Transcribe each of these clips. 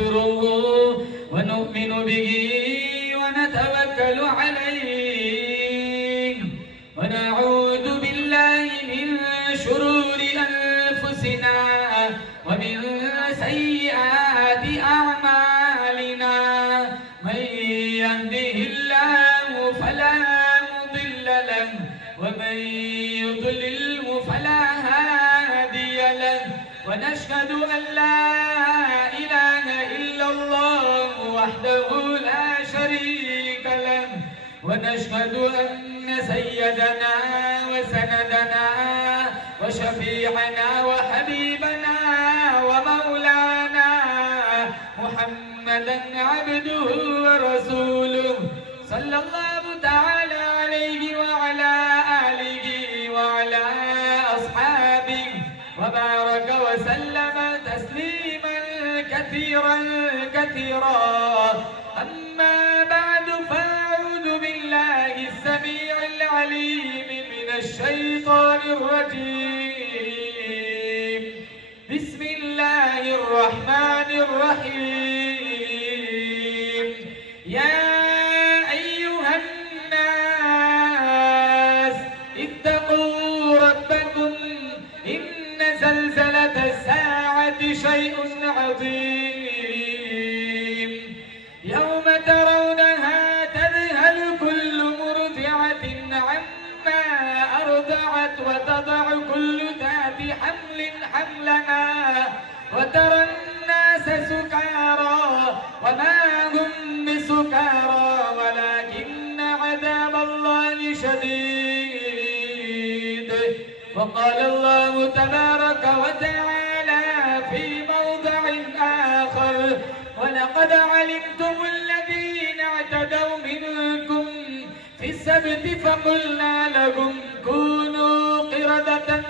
ونستغفره ونؤمن به ونتوكل عليه ونعوذ بالله من شرور أنفسنا ومن سيئات أعمالنا من يهده الله فلا مضل له ومن يضلله فلا هادي له ونشهد أن لا إله إلا الله وحده لا شريك له ونشهد أن سيدنا وسندنا وشفيعنا وحبيبنا ومولانا محمدا عبده ورسوله صلى الله تعالى عليه وعلى آله وعلى أصحابه وبارك وسلم تسليما كثيرا كثيرا أما بعد فأعوذ بالله السميع العليم من الشيطان الرجيم بسم الله الرحمن الرحيم يا أيها الناس اتقوا ربكم إن زلزلة الساعة شيء عظيم يوم ترونها تذهل كل مرضعة عما أرضعت وتضع كل ذات حمل حملها وترى الناس سكارى وما هم بسكارى ولكن عذاب الله شديد وقال الله تبارك وتعالى في موضع آخر ولقد علمتم الذين اعتدوا منكم في السبت فقلنا لهم كونوا قردة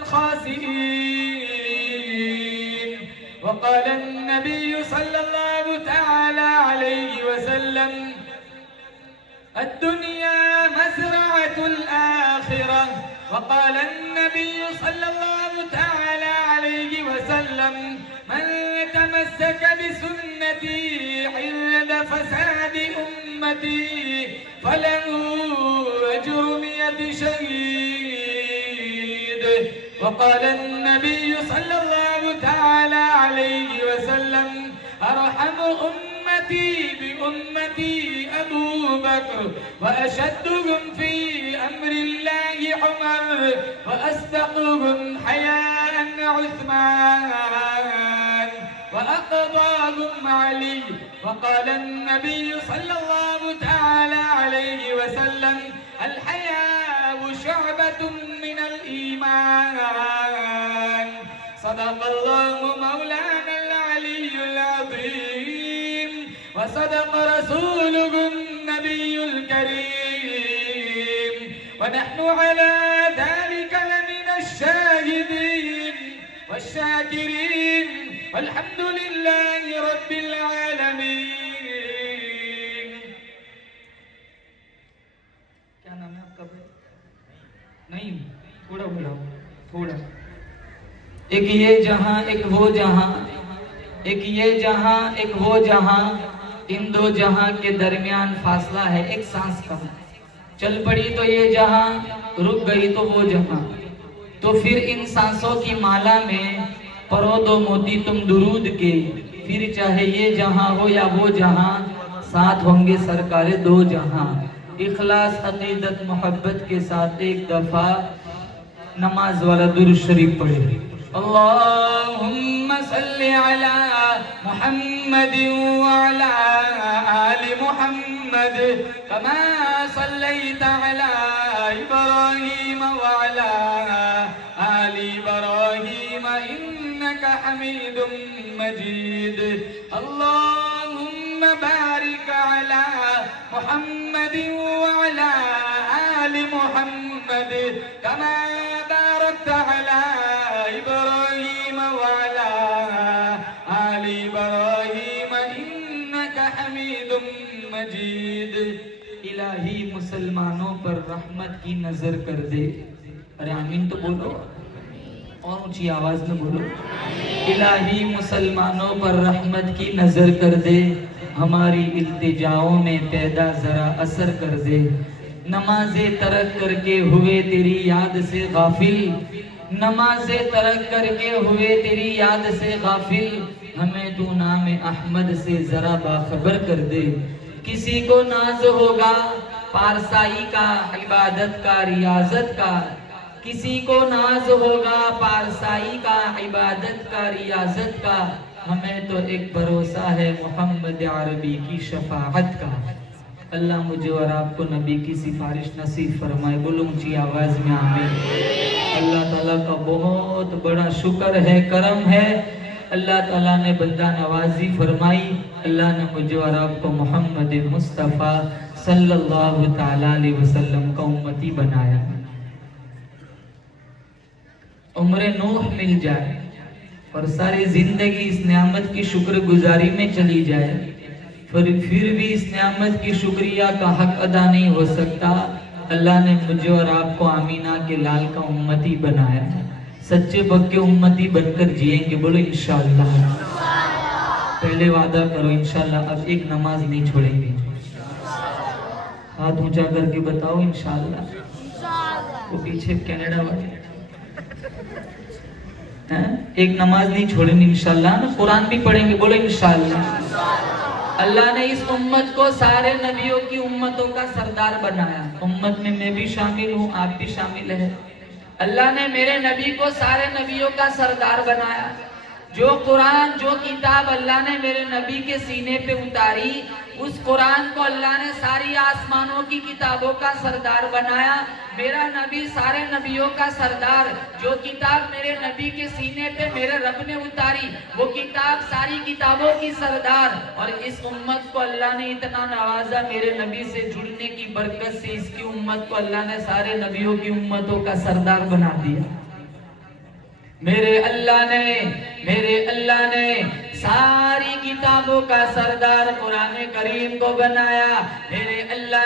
خاسئين وقال النبي صلى الله تعالى عليه وسلم الدنيا مزرعة الآخرة وقال النبي صلى الله تعالى عليه وسلم من تمسك بسنتي عند فساد أمتي فله أجر 100 شهيد وقال النبي صلى الله تعالى عليه وسلم أرحم أمتي بأمتي أبو بكر وأشدهم في أمر الله عمر وأصدقهم حياء عثمان وأقضاهم علي وقال النبي صلى الله تعالى عليه وسلم الحياء شعبة من الإيمان صدق الله مولانا العلي العظيم وصدق رسوله النبي الكريم ونحن على ذلك لمن الشاهدين والشاكرين والحمد لله رب العالمين کیا نام ہے آپ کا بھائی نہیں تھوڑا بلاؤ تھوڑا ایک یہ جہاں ایک وہ جہاں ایک یہ جہاں ایک وہ جہاں ان دو جہاں کے درمیان فاصلہ ہے ایک سانس کا چل پڑی تو یہ جہاں رک گئی تو وہ جہاں تو پھر ان سانسوں کی مالا میں پرو دو موتی تم درود کے پھر چاہے یہ جہاں ہو یا وہ جہاں ساتھ ہوں گے سرکار دو جہاں اخلاص عقیدت محبت کے ساتھ ایک دفعہ نماز والا درود شریف پڑھے اللہم صلی علی محمد وعلی آل محمد کما صلیت علی ابراہیم وعلی آل ابراہیم انکا حمید مجید اللہم بارک علی محمد وعلی آل محمد کما بارکت علی إبراهيم وعلى آل إبراهيم إنك حميد مجيد الہی مسلمانوں پر رحمت کی نظر کر دے ارے آمین تو بولو اور اونچی آواز میں بولو، الہی مسلمانوں پر رحمت کی نظر کر دے، ہماری التجاؤں میں پیدا ذرا اثر کر دے، نمازیں ترک کر کے ہوئے تیری یاد سے غافل، نمازیں ترک کر کے ہوئے تیری یاد سے غافل، ہمیں تو نام احمد سے ذرا باخبر کر دے۔ کسی کو ناز ہوگا پارسائی کا، عبادت کا، ریاضت کا، کسی کو ناز ہوگا پارسائی کا، عبادت کا، ریاضت کا، ہمیں تو ایک بھروسہ ہے محمد عربی کی شفاعت کا۔ اللہ مجھے اور آپ کو نبی کی سفارش نصیب فرمائے، بولو اونچی آواز میں آمین۔ اللہ تعالیٰ کا بہت بڑا شکر ہے، کرم ہے، اللہ تعالیٰ نے بندہ نوازی فرمائی، اللہ نے مجھے اور آپ کو محمد مصطفیٰ صلی اللہ تعالیٰ علیہ وسلم کا امتی بنایا۔ عمر نوح مل جائے اور ساری زندگی اس نعمت کی شکر گزاری میں چلی جائے، پھر بھی اس نعمت کی شکریہ کا حق ادا نہیں ہو سکتا، اللہ نے مجھے اور آپ کو آمینہ کے لال کا امتی بنایا، سچے پکے امتی بن کر جئیں گے، بولو انشاءاللہ۔ پہلے وعدہ کرو انشاءاللہ اب ایک نماز نہیں چھوڑیں گے، ہاتھ اونچا کر کے بتاؤ انشاءاللہ۔ وہ پیچھے کینیڈا والے ایک نماز نہیں چھوڑیں گے انشاءاللہ، قرآن بھی پڑھیں گے، بولو انشاءاللہ۔ اللہ نے اس امت کو سارے نبیوں کی امتوں کا سردار بنایا، امت میں بھی شامل ہوں، آپ بھی شامل ہیں۔ اللہ نے میرے نبی کو سارے نبیوں کا سردار بنایا، جو قرآن، جو کتاب اللہ نے میرے نبی کے سینے پہ اتاری، اس قرآن کو اللہ نے ساری آسمانوں کی کتابوں کا سردار بنایا۔ میرا نبی سارے نبیوں کا سردار، جو کتاب میرے نبی کے سینے پہ میرے رب نے اتاری، وہ کتاب ساری کتابوں کی سردار، اور اس امت کو اللہ نے اتنا نوازا میرے نبی سے جڑنے کی برکت سے، اس کی امت کو اللہ نے سارے نبیوں کی امتوں کا سردار بنا دیا۔ میرے اللہ نے ساری کتابوں کا سردار قرآن کریم کو بنایا، میرے اللہ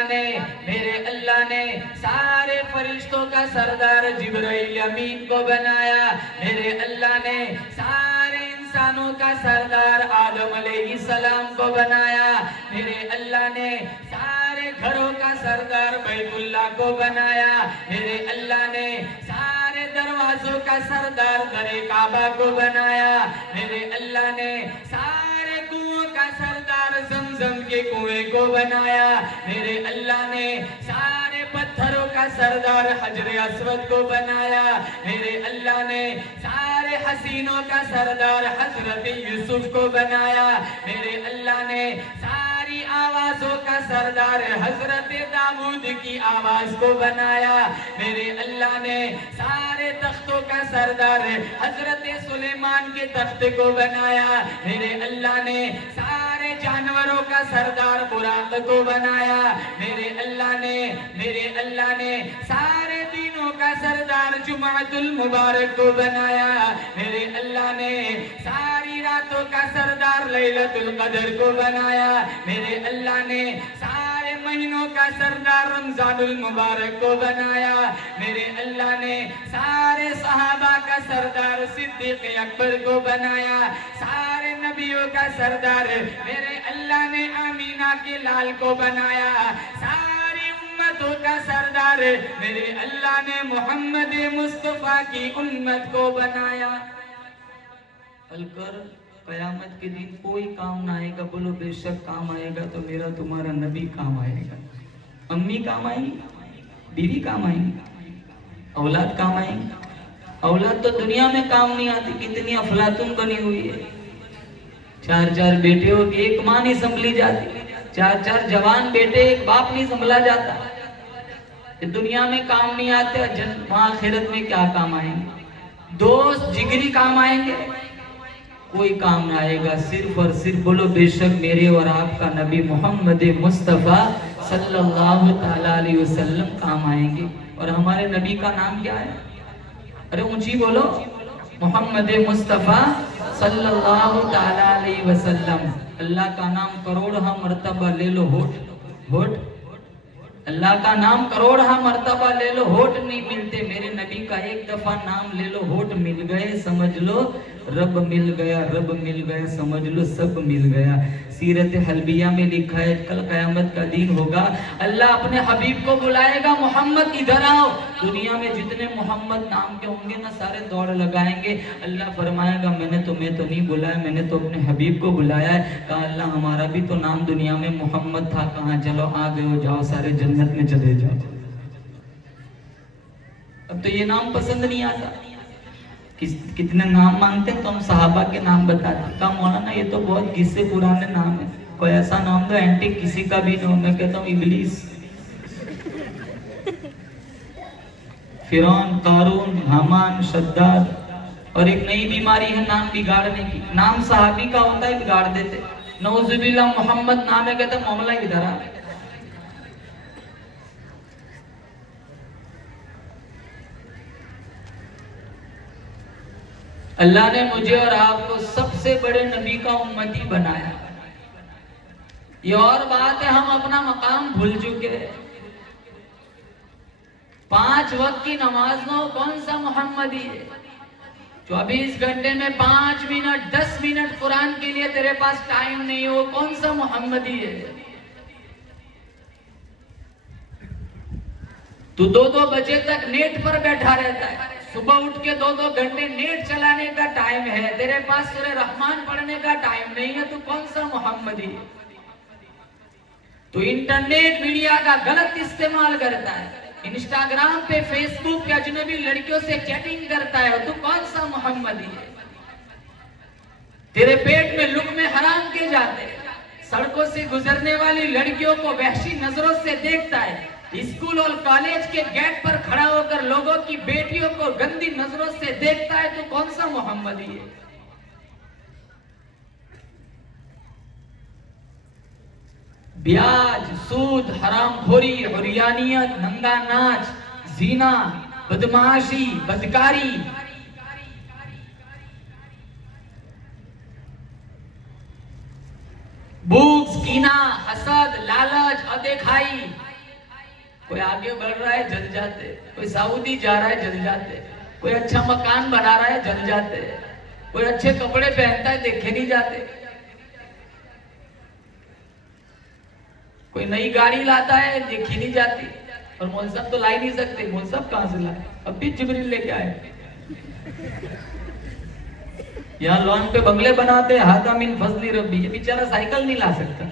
نے سارے فرشتوں کا سردار جبرائیل امین کو بنایا، میرے اللہ نے سارے انسانوں کا سردار آدم علیہ السلام کو بنایا، میرے اللہ نے سارے گھروں کا سردار بیت اللہ کو بنایا، میرے اللہ نے سارے دروازوں کا سردار در کعبہ کو بنایا، میرے اللہ نے سارے کنویں کا سردار زمزم کے کنویں کو بنایا، میرے اللہ نے سارے پتھروں کا سردار حجر اسود کو بنایا، میرے اللہ نے سارے حسینوں کا سردار حضرت یوسف کو بنایا، میرے اللہ نے ساری آوازوں کا سردار حضرت داؤد کی آواز کو بنایا، میرے اللہ نے سارے تختوں کا سردار حضرت سلیمان کے تخت کو بنایا، میرے اللہ نے سارے جانوروں کا سردار براق کو بنایا، میرے اللہ نے سارے دینوں کا سردار جمعۃ المبارک کو بنایا، میرے اللہ نے ساری راتوں کا سردار لیلۃ القدر کو بنایا، میرے اللہ نے سارے مہینوں کا سردار رمضان المبارک کو بنایا، میرے اللہ نے سارے صحابہ کا سردار صدیق اکبر کو بنایا، سارے نبیوں کا سردار میرے اللہ نے آمینہ کے لال کو بنایا، ساری امتوں کا سردار میرے اللہ نے محمد مصطفیٰ کی امت کو بنایا۔ کل قیامت کے دن کوئی کام نہ آئے گا، بولو بے شک کام آئے گا تو میرا تمہارا نبی کام آئے گا۔ امی کام آئیں گی، بیوی کام آئیں گی، اولاد کام آئیں گی۔ اولاد تو دنیا میں کام نہیں آتی، کتنی افلاطون بنی ہوئی ہے، 4 بیٹے ہو کہ ایک ماں نہیں سنبھلی جاتی، 4 جوان بیٹے ایک باپ نہیں سنبھلا جاتا، دنیا میں کام نہیں آتے، وہاں آخرت میں کیا کام آئیں گے؟ دوست جگری کام آئیں گے؟ کوئی کام نہ آئے گا، صرف اور صرف بولو بے شک میرے اور آپ کا نبی محمد مصطفیٰ صلی اللہ تعالیٰ علیہ وسلم کام آئیں گے۔ اور ہمارے نبی کا نام کیا ہے؟ ارے اونچی بولو، محمد مصطفیٰ صلی اللہ تعالیٰ علیہ وسلم۔ اللہ کا نام کروڑ مرتبہ لے لو، ہوٹ اللہ کا نام کروڑہ مرتبہ لے لو ہوٹ نہیں ملتے، میرے نبی کا ایک دفعہ نام لے لو ہوٹ مل گئے، سمجھ لو رب مل گیا، رب مل گیا سمجھ لو سب مل گیا۔ سیرت حلبیہ میں لکھا ہے کل قیامت کا دن ہوگا، اللہ اپنے حبیب کو بلائے گا، محمد ادھر آؤ۔ دنیا میں جتنے محمد نام کے ہوں گے نا سارے دوڑ لگائیں گے، اللہ فرمائے گا میں نے تمہیں تو نہیں بلایا، میں نے تو اپنے حبیب کو بلایا ہے۔ کہا اللہ ہمارا بھی تو نام دنیا میں محمد تھا، کہاں چلو آ گئے ہو، جاؤ سارے جنت میں چلے جاؤ۔ اب تو یہ نام پسند نہیں آتا، کتنے نام مانگتے ہیں تو ہم صحابہ کے نام بتاتے ہیں، کہا مولانا یہ تو بہت قصے پرانے نام ہیں، کوئی ایسا نام دو اینٹی کسی کا بھی نام۔ میں کہتا ہوں ابلیس، فرعون، قارون، حامان، شداد۔ اور ایک نئی بیماری ہے نام بگاڑنے کی، نام صحابی کا ہوتا ہے بگاڑ دیتے۔ نعوذ باللہ محمد نام ہے، کہتا معاملہ ادھر آ۔ اللہ نے مجھے اور آپ کو سب سے بڑے نبی کا امتی بنایا۔ یہ اور بات ہے ہم اپنا مقام بھول چکے ہیں۔ 5 وقت کی نماز میں کون سا محمدی ہے؟ 24 گھنٹے میں 5 منٹ 10 منٹ قرآن کے لیے تیرے پاس ٹائم نہیں ہو، کون سا محمدی ہے؟ تو 2 بجے تک نیٹ پر بیٹھا رہتا ہے، صبح اٹھ کے 2 گھنٹے نیٹ چلانے کا ٹائم ہے، تیرے پاس سورہ رحمان پڑھنے کا ٹائم نہیں ہے، تو کون سا محمدی ہے؟ تو انٹرنیٹ میڈیا کا غلط استعمال کرتا ہے، انسٹاگرام پہ فیس بک پہ اجنبی لڑکیوں سے چیٹنگ کرتا ہے، تو کون سا محمدی ہے؟ تیرے پیٹ میں لقمے حرام کے جاتے ہیں، سڑکوں سے گزرنے والی لڑکیوں کو وحشی نظروں سے دیکھتا ہے، اسکول اور کالج کے گیٹ پر کھڑا ہو کر لوگوں کی بیٹیوں کو گندی نظروں سے دیکھتا ہے، تو کون سا محمدی ہے؟ بیاج، سود، حرام خوری، عریانیت، ننگا ناچ، زنا، بدمعاشی، بدکاری، بھوک، کینہ، حسد، لالچ، ادیکھائی۔ کوئی آگے بڑھ رہا ہے جل جاتے، کوئی سعودی جا رہا ہے جل جاتے، کوئی اچھا مکان بنا رہا ہے جل جاتے، کوئی اچھے کپڑے پہنتا ہے دیکھے نہیں جاتے، کوئی نئی گاڑی لاتا ہے دیکھی نہیں جاتی، اور مول صاحب تو لا ہی نہیں سکتے، مول صاحب کہاں سے لائے؟ اب بھی جبریل لے کے آئے۔ یہاں لون پہ بنگلے بناتے ہیں، ہادہ من فضل ربی، یہ بیچارہ سائیکل نہیں لا سکتا،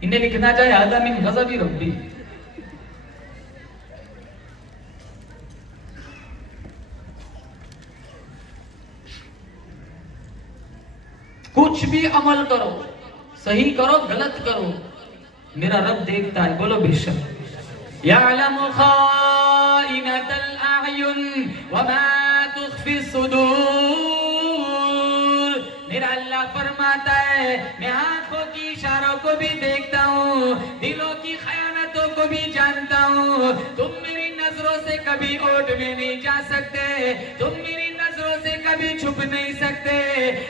انہیں لکھنا چاہے ہادہ من غضب ربی۔ کچھ بھی عمل کرو، صحیح کرو غلط کرو، میرا رب دیکھتا ہے، بولو بے شک۔ یعلم خائنۃ الاعین وما تخفی الصدور، میرا اللہ فرماتا ہے میں آنکھوں کی اشاروں کو بھی دیکھتا ہوں، دلوں کی خیانتوں کو بھی جانتا ہوں، تم میری نظروں سے کبھی اوٹ میں نہیں جا سکتے، تم میری نظروں سے کبھی چھپ نہیں سکتے،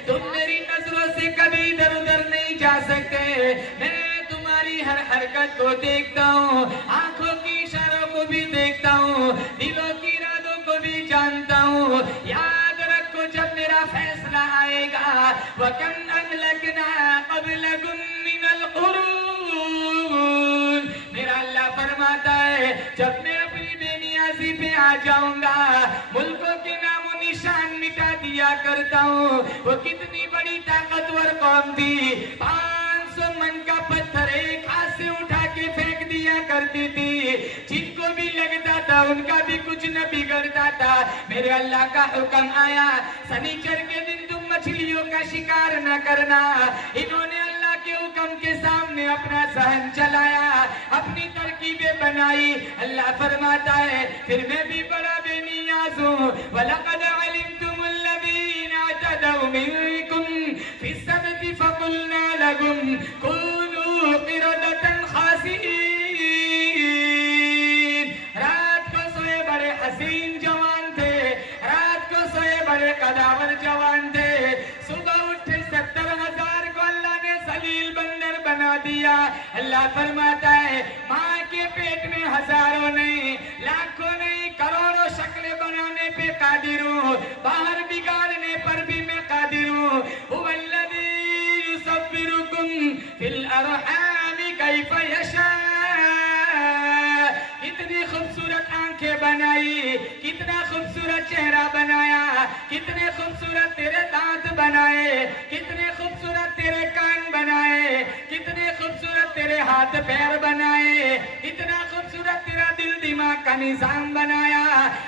تم میری نظروں سے کبھی ادھر ادھر نہیں جا سکتے، میں تمہاری ہر حرکت کو دیکھتا ہوں، آنکھوں کی اشاروں کو بھی دیکھتا ہوں، دلوں کی ارادوں کو بھی جانتا ہوں۔ یاد رکھو جب میرا فیصلہ آئے گا، وَكَمْ أَهْلَكْنَا قَبْلَكُمْ مِنَ الْقُرُونِ، میرا اللہ فرماتا ہے جب میں اپنی بے نیازی پہ آ جاؤں گا، ملکوں کے نام و نشان مٹا دیا کرتا ہوں۔ وہ کتنی بڑی طاقتور قوم تھی، 500 من کا پتھر ایک ہاتھ سے اٹھا کے پھینک دیا کرتی تھی، جن کو بھی لگتا تھا ان کا بھی کچھ نہ بگڑتا تھا۔ میرے اللہ کا حکم آیا سنیچر کے دن تم مچھلیوں کا شکار نہ کرنا، انہوں نے اللہ کے حکم کے سامنے اپنا ذہن چلایا، اپنی ترکیبیں بنائی۔ اللہ فرماتا ہے پھر میں بھی بڑا بے نیاز ہوں، وَلَقَدْ عَلِمْتُمُ الَّذِينَ اعْتَدَوْا مِنْكُمْ فِي السَّبْتِ فَقُلْنَا لَهُمْ كُونُوا قِرَدَةً خَاسِئِينَ۔ رات کو سوئے بڑے حسین جوان تھے، رات کو سوئے بڑے قداور جوان تھے، صبح اٹھے 70,000 کو اللہ نے ذلیل بندر بنا دیا۔ دیا. اللہ فرماتا ہے ماں کے پیٹ میں ہزاروں نہیں لاکھوں نہیں کروڑوں شکلیں بنانے پہ قادر ہوں, باہر بگاڑنے پر بھی میں قادر ہوں. هو الذی یصورکم فی الارحام کیف یشاء. کتنی خوبصورت آنکھیں بنائی, کتنا خوبصورت چہرہ بنایا, کتنے خوبصورت تیرے دانت بنائے, کتنے خوبصورت تیرے کان بنائے, کتنے خوبصورت تیرے ہاتھ پیر بنائے, کتنا خوبصورت تیرا دل دماغ کا نظام بنایا.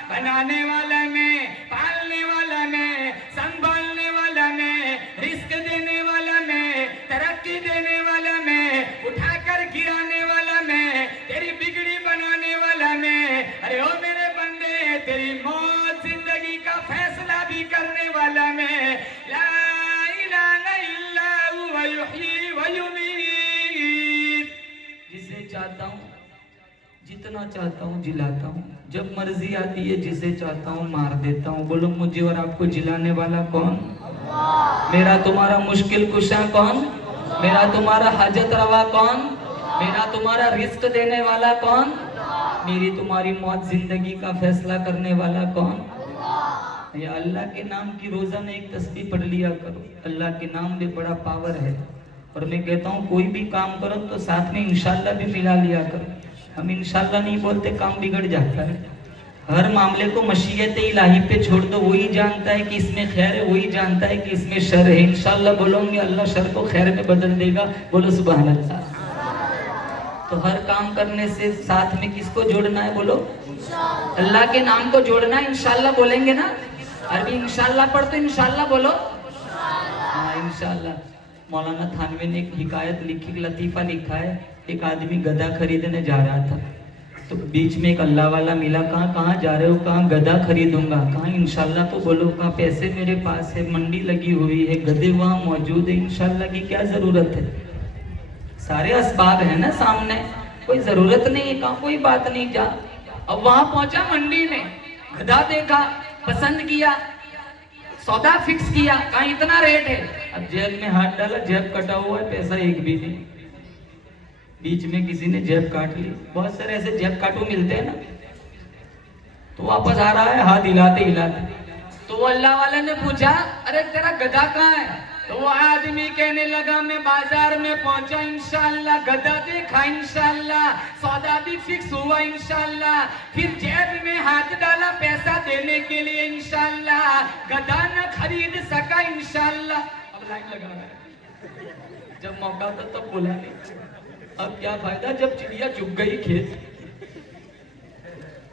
بنانے والا میں, پالنے والا میں, سنبھالنے والا میں, رزق دینے والا میں, ترقی دینے والا میں, اٹھا کر گرانے والا میں, تیری بگڑی بنانے والا میں. ارے او میرے بندے, تیری موت زندگی کا فیصلہ بھی کرنے والا میں. لا الہ الا هو یحیی و یمیت. جسے چاہتا ہوں جتنا چاہتا ہوں جلاتا ہوں, جب مرضی آتی ہے جسے چاہتا ہوں مار دیتا ہوں. بولو مجھے اور آپ کو جلانے والا کون؟ میرا تمہارا مشکل کشا کون؟ میرا تمہارا حاجت روا کون؟ میرا تمہارا رزق دینے والا کون؟ میری تمہاری موت زندگی کا فیصلہ کرنے والا کون؟ یا اللہ کے نام کی روزانہ ایک تسبیح پڑھ لیا کرو. اللہ کے نام میں بڑا پاور ہے. اور میں کہتا ہوں کوئی بھی کام کرو تو ساتھ میں انشاءاللہ بھی ملا لیا کرو. ہم انشاءاللہ نہیں بولتے کام بگڑ جاتا ہے. ہر معاملے کو مشیت الہی پہ چھوڑ دو. وہی جانتا ہے کہ اس میں خیر ہے, وہی جانتا ہے کہ اس میں شر ہے. انشاءاللہ بولوں گے اللہ شر کو خیر میں بدل دے گا. بولو سبحان اللہ. تو ہر کام کرنے سے ساتھ میں کس کو جوڑنا ہے؟ بولو اللہ کے نام کو جوڑنا ہے. انشاءاللہ بولیں گے نا. عربی انشاءاللہ پڑھ تو انشاءاللہ بولو. ہاں انشاءاللہ. مولانا تھانوی نے ایک حکایت لکھی, لطیفہ لکھا ہے. ایک آدمی گدھا خریدنے جا رہا تھا تو بیچ میں ایک اللہ والا ملا. کہاں جا رہے ہو؟ کہاں گدھا خریدوں گا. کہاں انشاءاللہ تو بولو. کہاں پیسے میرے پاس ہے, منڈی لگی ہوئی ہے, گدھے وہاں موجود ہے, انشاءاللہ کی کیا ضرورت ہے؟ سارے اسباب ہیں نا سامنے, کوئی ضرورت نہیں ہے. کہاں کوئی بات نہیں, جا. اب وہاں پہنچا منڈی میں, گدھا دیکھا, پسند کیا, سودا فکس کیا. کہاں اتنا ریٹ ہے. اب جیب میں ہاتھ ڈالا, جیب کٹا ہوا ہے, پیسہ ایک بھی نہیں. بیچ میں کسی نے جیب کاٹ لی. بہت سارے ایسے جیب کاٹو ملتے ہیں نا. تو واپس آ رہا ہے ہاتھ ہلاتے ہلاتے. تو وہ اللہ والے نے پوچھا ارے تیرا گدھا کہاں ہے؟ تو وہ آدمی کہنے لگا میں بازار میں پہنچا, انشاءاللہ گدھا دیکھا, انشاءاللہ سودا بھی فکس ہوا, انشاءاللہ پھر جیب میں ہاتھ ڈالا پیسہ دینے کے لیے, انشاءاللہ گدھا نہ خرید سکا, انشاءاللہ. اب لائن لگا رہا ہے. جب موقع تھا تب بولا نہیں. اب کیا فائدہ جب چڑیا چگ گئی کھیت.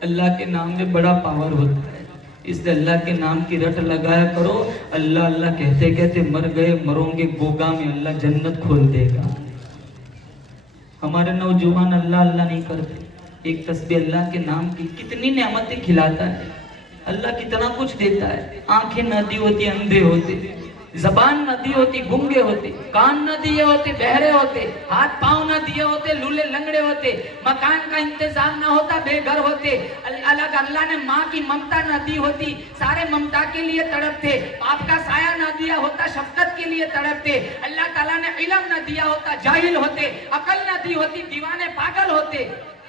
اللہ کے نام میں بڑا پاور ہوتا ہے. اس لیے اللہ کے نام کی رٹ لگایا کرو. اللہ اللہ کہتے کہتے مر گئے, مروں گے گوگا میں, اللہ جنت کھول دے گا. ہمارے نوجوان اللہ اللہ نہیں کرتے. ایک تسبیح اللہ کے نام کی کتنی نعمتیں کھلاتا ہے. اللہ کتنا کچھ دیتا ہے. آنکھیں نہ دی ہوتی اندھے ہوتے, زبان نہ دی ہوتی گنگے ہوتے, کان نہ دیے ہوتے بہرے ہوتے, ہاتھ پاؤں نہ دیے ہوتے لولے لنگڑے ہوتے, مکان کا انتظام نہ ہوتا بے گھر ہوتے. اللہ نے ماں کی ممتا نہ دی ہوتی سارے ممتا کے لیے تڑپتے. باپ کا سایہ نہ دیا ہوتا شفقت کے لیے تڑپتے. اللہ تعالیٰ نے علم نہ دیا ہوتا جاہل ہوتے, عقل نہ دی ہوتی دیوانے پاگل ہوتے.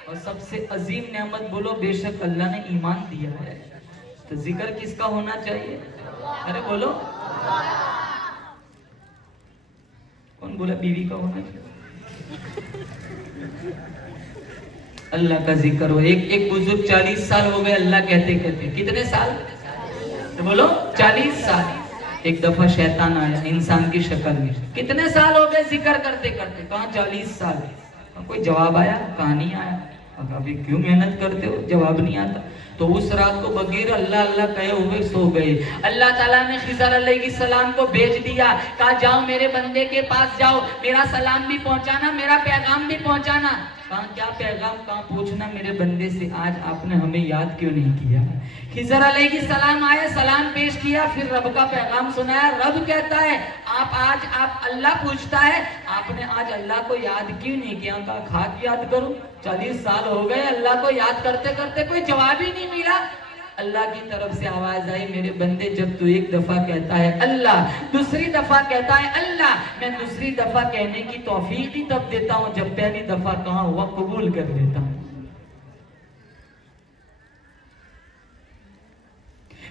اور سب سے عظیم نعمت بولو بے شک اللہ نے ایمان دیا ہے. تو ذکر کس کا ہونا چاہیے؟ ارے بولو. کون بولا بیوی کا ہونا چاہیے؟ اللہ کا ذکر ہو. ایک بزرگ 40 سال ہو گئے اللہ کہتے کہتے. کتنے سال؟ تو بولو 40 سال. ایک دفعہ شیطان آیا انسان کی شکل میں. کتنے سال ہو گئے ذکر کرتے کرتے؟ کہاں 40 سال. کوئی جواب آیا؟ کہاں نہیں آیا. ابھی کیوں محنت کرتے ہو؟ جواب نہیں آتا. تو اس رات کو بغیر اللہ اللہ کہے ہوئے سو گئے. اللہ تعالیٰ نے خضر علیہ السلام کو بھیج دیا, کہا جاؤ میرے بندے کے پاس جاؤ, میرا سلام بھی پہنچانا, میرا پیغام بھی پہنچانا. کہاں کیا پیغام, کہاں پوچھنا میرے بندے سے آج آپ نے ہمیں یاد کیوں نہیں کیا. خضر علیہ السلام آئے, سلام پیش کیا, پھر رب کا پیغام سنایا. رب کہتا ہے آپ اللہ پوچھتا ہے آپ نے آج اللہ کو یاد کیوں نہیں کیا. کہا کھاک یاد کروں, 40 سال ہو گئے اللہ کو یاد کرتے کرتے کوئی جواب ہی نہیں ملا. اللہ کی طرف سے آواز آئی, میرے بندے جب تو ایک دفعہ کہتا ہے اللہ, دوسری دفعہ کہتا ہے اللہ, میں دوسری دوسری دفعہ کہنے کی توفیق ہی تب دیتا ہوں جب پہلی دفعہ کہا ہوا قبول کر لیتا ہوں.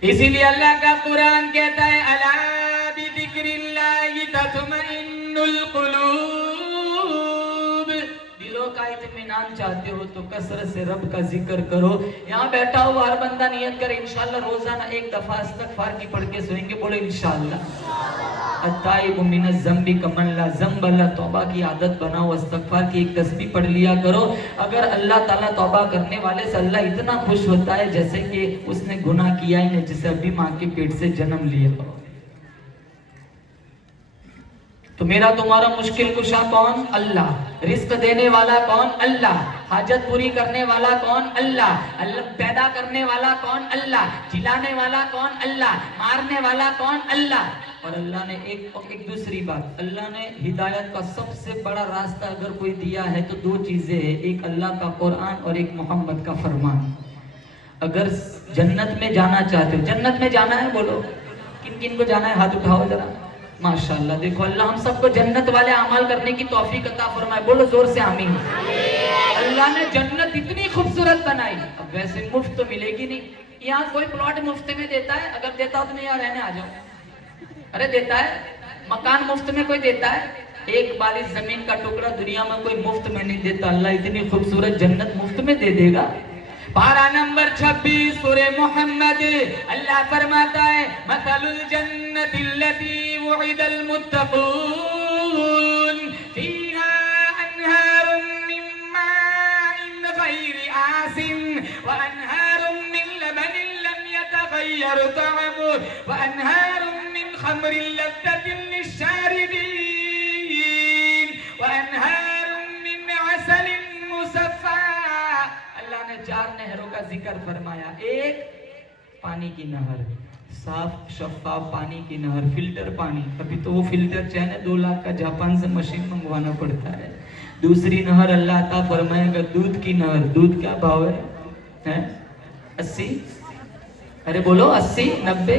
اسی لیے اللہ کا قرآن کہتا ہے الا بذکر اللہ تطمئن القلوب. دلوں کا اطمینان چاہتے ہو تو کثرت سے رب کا ذکر کرو. یہاں بیٹھا ہوا ہر بندہ نیت کرے انشاءاللہ روزانہ ایک دفعہ استغفار کی پڑھ کے سوئیں گے. بولو انشاءاللہ. التائب من الذنب کمن لا ذنب له. توبہ کی عادت بناؤ, استغفار کی ایک تسبیح پڑھ لیا کرو. اگر اللہ تعالیٰ توبہ کرنے والے سے اللہ اتنا خوش ہوتا ہے جیسے کہ اس نے گناہ کیا ہی نہیں, جسے ابھی ماں کے پیٹ سے جنم لیا ہو. تو میرا تمہارا مشکل کشا کون؟ اللہ. رزق دینے والا کون؟ اللہ. حاجت پوری کرنے والا کون؟ اللہ. اللہ پیدا کرنے والا کون؟ اللہ. جلانے والا کون؟ اللہ. مارنے والا کون؟ اللہ. اور اللہ نے ایک دوسری بات, اللہ نے ہدایت کا سب سے بڑا راستہ اگر کوئی دیا ہے تو دو چیزیں ہیں, ایک اللہ کا قرآن اور ایک محمد کا فرمان. اگر جنت میں جانا چاہتے ہو, جنت میں جانا ہے بولو کن کن کو جانا ہے, ہاتھ اٹھاؤ ذرا. ماشاءاللہ. دیکھو اللہ ہم سب کو جنت والے اعمال کرنے کی توفیق عطا فرمائے. بولو زور سے آمین. اللہ نے جنت اتنی خوبصورت بنائی. اب ویسے مفت تو ملے گی نہیں. یہاں کوئی پلاٹ مفت میں دیتا ہے؟ اگر دیتا ہو تو میں یہاں رہنے آ جاؤں. ارے دیتا ہے. مکان مفت میں کوئی دیتا ہے؟ ایک بالی زمین کا ٹکڑا دنیا میں کوئی مفت میں نہیں دیتا. اللہ اتنی خوبصورت جنت مفت میں دے دے گا. پارہ نمبر 26 سورہ محمد, اللہ فرماتا ہے مثل الجنت التي وعد المتقون فيها انهار من ماء غير آسن وانهار من لبن لم يتغير طعمه وانهار من خمر لذة للشاربين وانهار من عسل مصفى. اللہ نے 4 نہروں کا ذکر فرمایا. ایک پانی کی نہر, صاف شفاف پانی کی نہر, فلٹر پانی. ابھی تو وہ فلٹر چاہیے 2 لاکھ کا جاپان سے مشین منگوانا پڑتا ہے. دوسری نہر اللہ عطا فرمائے گا دودھ کی نہر. دودھ کیا بھاؤ ہے؟ 80. ارے بولو 80 90.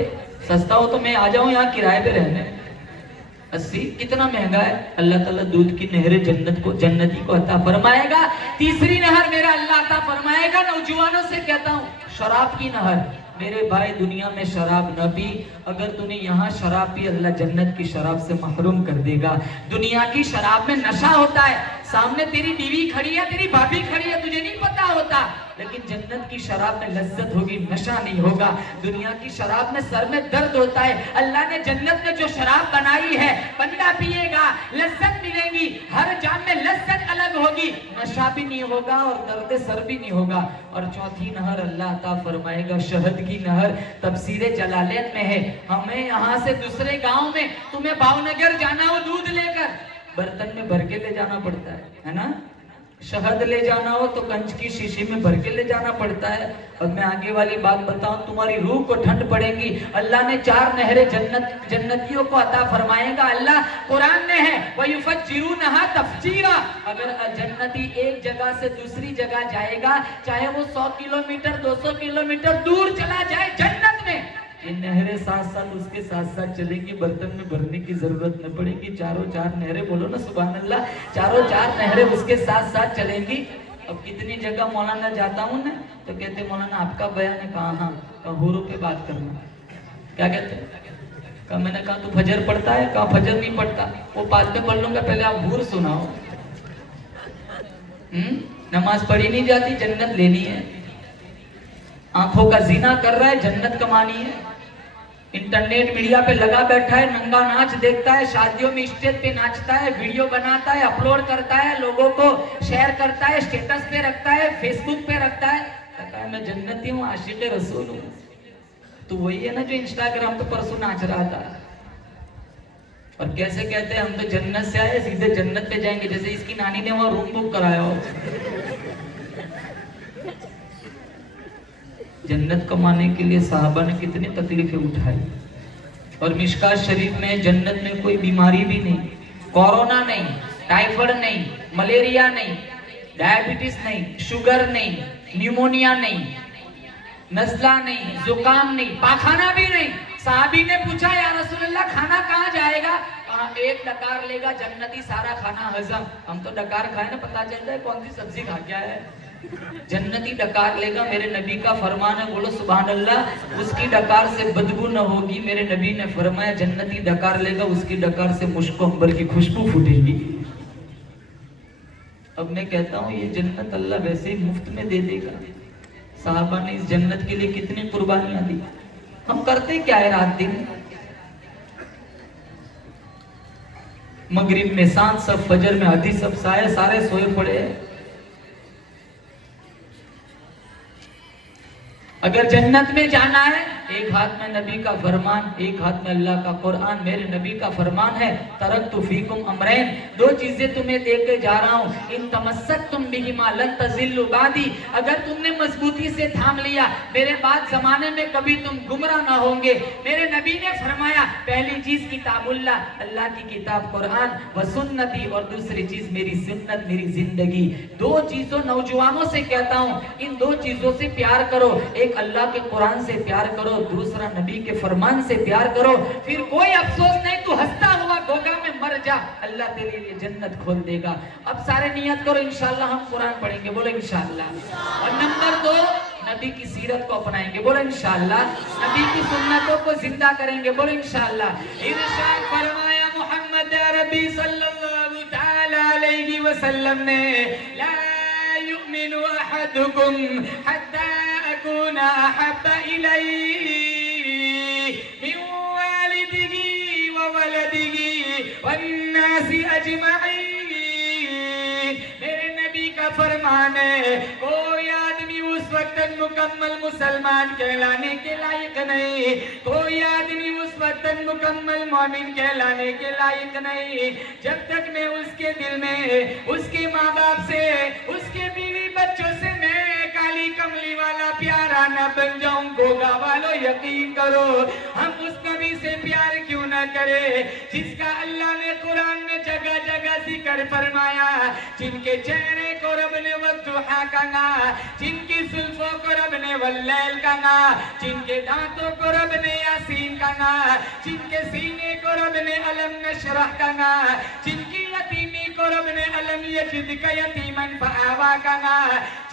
سستا ہو تو میں آ جاؤں یہاں کرائے پہ رہنے. 80 کتنا مہنگا ہے. اللہ تعالیٰ دودھ کی نہر جنتی کو عطا فرمائے گا. تیسری نہر میرا اللہ عطا فرمائے گا. نوجوانوں سے کہتا ہوں شراب کی نہر. میرے بھائی دنیا میں شراب نہ پی. اگر تو نے یہاں شراب پی اللہ جنت کی شراب سے محروم کر دے گا. دنیا کی شراب میں نشہ ہوتا ہے. سامنے تیری بیوی کھڑی ہے, تیری بھابھی کھڑی ہے, تجھے نہیں پتا ہوتا. لیکن جنت کی شراب میں لذت ہوگی, نشہ نہیں ہوگا. دنیا کی شراب میں سر میں درد ہوتا ہے. اللہ نے جنت میں جو شراب بنائی ہے بندہ پیے گا لذت ملے گی. ہر جام میں لذت الگ ہوگی, نشہ بھی نہیں ہوگا اور درد سر بھی نہیں ہوگا. اور چوتھی نہر اللہ عطا فرمائے گا شہد کی نہر. تفسیر جلالین میں ہے. ہمیں یہاں سے دوسرے گاؤں میں تمہیں بھاؤنگر جانا ہو دودھ لے کر, برتن میں بھر کے لے جانا پڑتا ہے نا. شہد لے جانا ہو تو کنچ کی شیشی میں بھر کے لے جانا پڑتا ہے. اور میں آگے والی بات بتاؤں, تمہاری روح کو ٹھنڈ پڑے گی. اللہ نے 4 نہریں جنتیوں کو عطا فرمائے گا. اللہ قرآن میں ہے وَيُفَجِّرُونَهَا تَفْجِيرًا. اگر جنتی ایک جگہ سے دوسری جگہ جائے گا, چاہے وہ 100 کلومیٹر 200 کلومیٹر دور چلا جائے, جنت میں یہ نہریں ساتھ ساتھ اس کے ساتھ ساتھ چلیں گی. برتن میں بھرنے کی ضرورت نہ پڑے گی. 4 نہریں بولو نا سبحان اللہ. 4 نہریں اس کے ساتھ ساتھ چلیں گی. اب کتنی جگہ مولانا جاتا ہوں نا تو کہتے مولانا آپ کا بیان ہے. کہاں؟ ہاں حوروں پہ بات کرنا. کیا کہتے ہیں؟ کہا میں نے کہا تو فجر پڑھتا ہے؟ کہا فجر نہیں پڑھتا. وہ بعد میں پڑھ لوں گا, پہلے آپ حور سناؤ. نماز پڑھی نہیں جاتی, جنت لینی ہے. آنکھوں کا زنا کر رہا ہے, جنت کمانی ہے. انٹرنیٹ میڈیا پہ لگا بیٹھا ہے, ننگا ناچ دیکھتا ہے, شادیوں میں اسٹیج پہ ناچتا ہے, ویڈیو بناتا ہے, اپلوڈ کرتا ہے, لوگوں کو شیئر کرتا ہے, اسٹیٹس پہ رکھتا ہے, فیس بک پہ رکھتا ہے. کہتا ہے میں جنتی ہوں, عاشق رسول ہوں. تو وہی ہے نا جو انسٹاگرام پہ پرسوں ناچ رہا تھا. اور کیسے کہتے ہیں ہم تو جنت سے آئے سیدھے جنت پہ جائیں گے, جیسے اس کی نانی نے وہاں روم بک کرایا ہو. جنت کمانے کے لیے صحابہ نے کتنی تکلیفیں اٹھائی. اور مشکات شریف میں جنت میں کوئی بیماری بھی نہیں, کورونا نہیں, ٹائیفائڈ نہیں, ملیریا نہیں, ڈائبٹیز نہیں, شوگر نہیں, نیمونیا نہیں, نزلہ نہیں, زکام نہیں, پاخانہ بھی نہیں. صحابی نے پوچھا یا رسول اللہ کھانا کہاں جائے گا؟ جہاں ایک ڈکار لے گا جنتی سارا کھانا ہضم. ہم تو ڈکار کھائے نا پتا چلتا ہے کون سی سبزی کھا کے آیا ہے. جنتی ڈکار لے گا, میرے نبی کا فرمان ہے, بولو سبحان اللہ, اس کی ڈکار سے بدبو نہ ہوگی. میرے نبی نے فرمایا جنتی ڈکار لے گا, اس کی ڈکار سے مشک و عنبر کی خوشبو پھوٹے گی. اب میں کہتا ہوں یہ جنت اللہ ویسے ہی مفت میں دے دے گا. صحابہ نے اس جنت کے لیے کتنی قربانیاں دی. ہم کرتے کیا ہے رات دن؟ مغرب میں سانت سب, فجر میں حدیث سب, سارے سوئے پڑے ہیں. اگر جنت میں جانا ہے, ایک ہاتھ میں نبی کا فرمان, ایک ہاتھ میں اللہ کا قرآن. میرے نبی کا فرمان ہے ترکت فیکم امرین, دو چیزیں تمہیں دے کے جا رہا ہوں, ان تمسکتم بہما لن تضلوا بعدی, اگر تم نے مضبوطی سے تھام لیا میرے بعد زمانے میں کبھی تم گمراہ نہ ہوں گے. میرے نبی نے فرمایا پہلی چیز کتاب اللہ, اللہ کی کتاب قرآن, و سنتی, اور دوسری چیز میری سنت, میری زندگی. دو چیزوں نوجوانوں سے کہتا ہوں, ان دو چیزوں سے پیار کرو. ایک اللہ کے قرآن سے پیار کرو, دوسرا نبی کے فرمان سے پیار کرو. پھر کوئی افسوس نہیں, تو ہنستا ہوا گوگا میں مر جا, اللہ تیرے لیے جنت کھول دے گا. اب سارے نیت کرو, انشاءاللہ ہم قرآن پڑھیں گے, بولو انشاءاللہ. اور نمبر 2, نبی کی سیرت کو اپنائیں گے, بولو انشاءاللہ. نبی کی سنتوں کو زندہ کریں گے, بولو انشاءاللہ. ارشاد فرمایا محمد عربی صلی اللہ تعالی علیہ وسلم نے, لا يؤمن احدكم حتى اكون احب اليه من والده وولده والناس اجمعین. میرے نبی کا فرمان ہے کوئی آدمی اس وقت تک مکمل مسلمان کہلانے کے لائق نہیں, کوئی آدمی اس وقت تک مکمل مومن کہلانے کے لائق نہیں, جب تک میں اس کے دل میں, اس کے ماں باپ سے, اس کے بیوی بچوں سے میں کالی کملی والا پیارا نہ بن جاؤں. گوگا والو یقین کرو, ہم اس نبی سے پیار کیوں نہ کرے جس کا اللہ نے قرآن میں جگہ جگہ ذکر فرمایا, جن کے چہرے کو رب نے والضحیٰ کہا, جن کی زلفوں کو رب نے واللیل کہا, جن کے دانتوں کو رب نے یاسین کہا, جن کے سینے کو رب نے الم نشرح کہا, جن کی یتیمی کو رب نے الم یجدک یتیما فآویٰ کہا,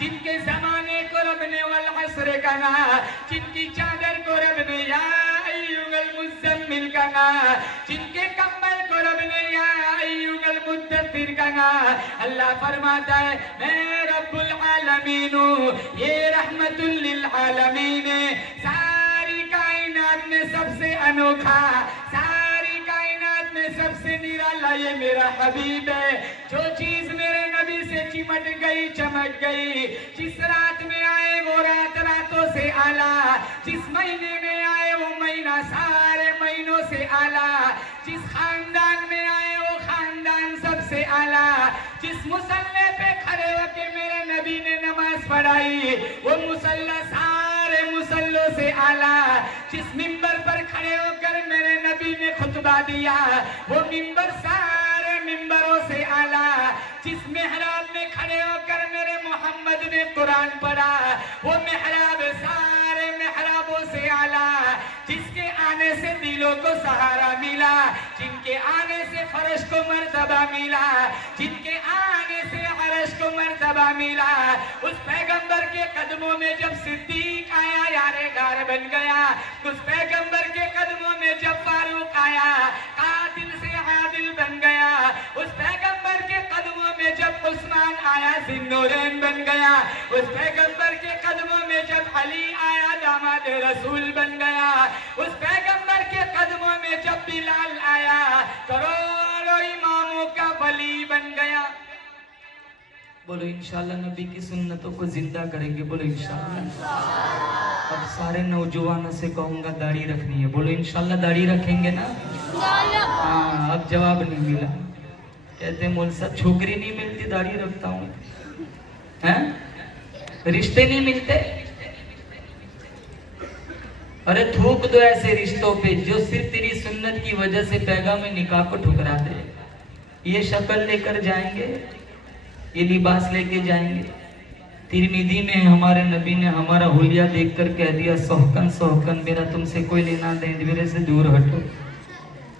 جن کے زمانے کو رب نے والعصر کہا, جن کی چادر کو رب نے یا ایھا المزمل کہا, جن کے کمبل کو رب نے یا ایھا المدثر کہا. اللہ فرماتا ہے میں رب العالمین ہوں, یہ رحمت للعالمین ہے. ساری کائنات میں سب سے انوکھا, ساری کائنات میں سب سے نرالا یہ میرا حبیب ہے. جو چیز میرے نبی سے چمٹ گئی, چمک گئی, جس رات میں آئے وہ رات راتوں سے اعلیٰ, جس مہینے میں آئے وہ مہینہ سارے مہینوں سے اعلیٰ, جس خاندان میں آئے وہ خاندان سب سے اعلیٰ, جس مصلی پہ کھڑے ہو کے میرے نبی نے نماز پڑھائی وہ مصلی سارے مصلوں سے اعلیٰ, جس ممبر پر کھڑے ہو کر میرے نبی نے خطبہ دیا وہ ممبر سارے ممبروں سے اعلیٰ, جس محراب میں کھڑے ہو کر میرے محمد نے قرآن پڑھا وہ محراب سارے محرابوں سے اعلیٰ, جس کے آنے سے دلوں کو سہارا ملا, جن کے آنے سے فرش کو مرتبہ ملا, جن کے آنے سے عرش کو مرتبہ ملا. اس پیغمبر کے قدموں میں جب صدیق آیا یار غار بن گیا, اس پیغمبر کے قدموں میں جب فاروق آیا قاتل سے عادل بن گیا, اس پیغمبر کے قدموں میں جب عثمان آیا ذی-النورین بن گیا, اس پیغمبر کے قدموں میں جب علی آیا داماد رسول بن گیا, اس پیغمبر کے قدموں میں جب بلال آیا کروڑوں اماموں کا ولی بن گیا. بولو انشاءاللہ نبی کی سنتوں کو زندہ کریں گے, بولو انشاءاللہ. اب سارے نوجوانوں سے کہوں گا داڑھی رکھنی ہے, بولو انشاءاللہ داڑھی رکھیں گے نا. ہاں اب جواب نہیں ملا, کہتے ہیں مول صاحب چھوکری نہیں ملتی داڑھی رکھتا ہوں, رشتے نہیں ملتے. ارے تھوک دو ایسے رشتوں پہ جو صرف تیری سنت کی وجہ سے پیغام نکاح کو ٹھکرا دے. یہ شکل لے کر جائیں گے, یہ لباس لے کے جائیں گے. ترمذی میں ہمارے نبی نے ہمارا حلیہ دیکھ کر کہہ دیا سحقن سحقن, میرا تم سے کوئی لینا دین, میرے سے دور ہٹو.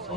100।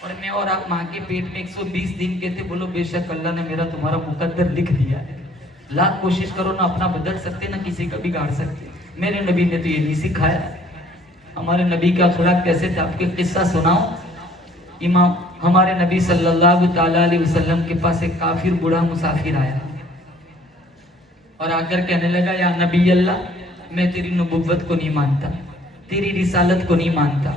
اور میں اور آپ ماں کے پیٹ میں 120 دن کے تھے. بولو بے شک اللہ نے میرا تمہارا مقدر لکھ دیا ہے. لاکھ کوشش کرو نہ اپنا بدل سکتے نہ کسی کا بگاڑ سکتے. میرے نبی نے تو یہ نہیں سکھایا. ہمارے نبی کا اخلاق کیسے تھا, آپ کے قصہ سناؤ. امام ہمارے نبی صلی اللہ تعالیٰ علیہ وسلم کے پاس ایک کافر بوڑھا مسافر آیا اور آ کر کہنے لگا, یا نبی اللہ, میں تیری نبوت کو نہیں مانتا, تیری رسالت کو نہیں مانتا,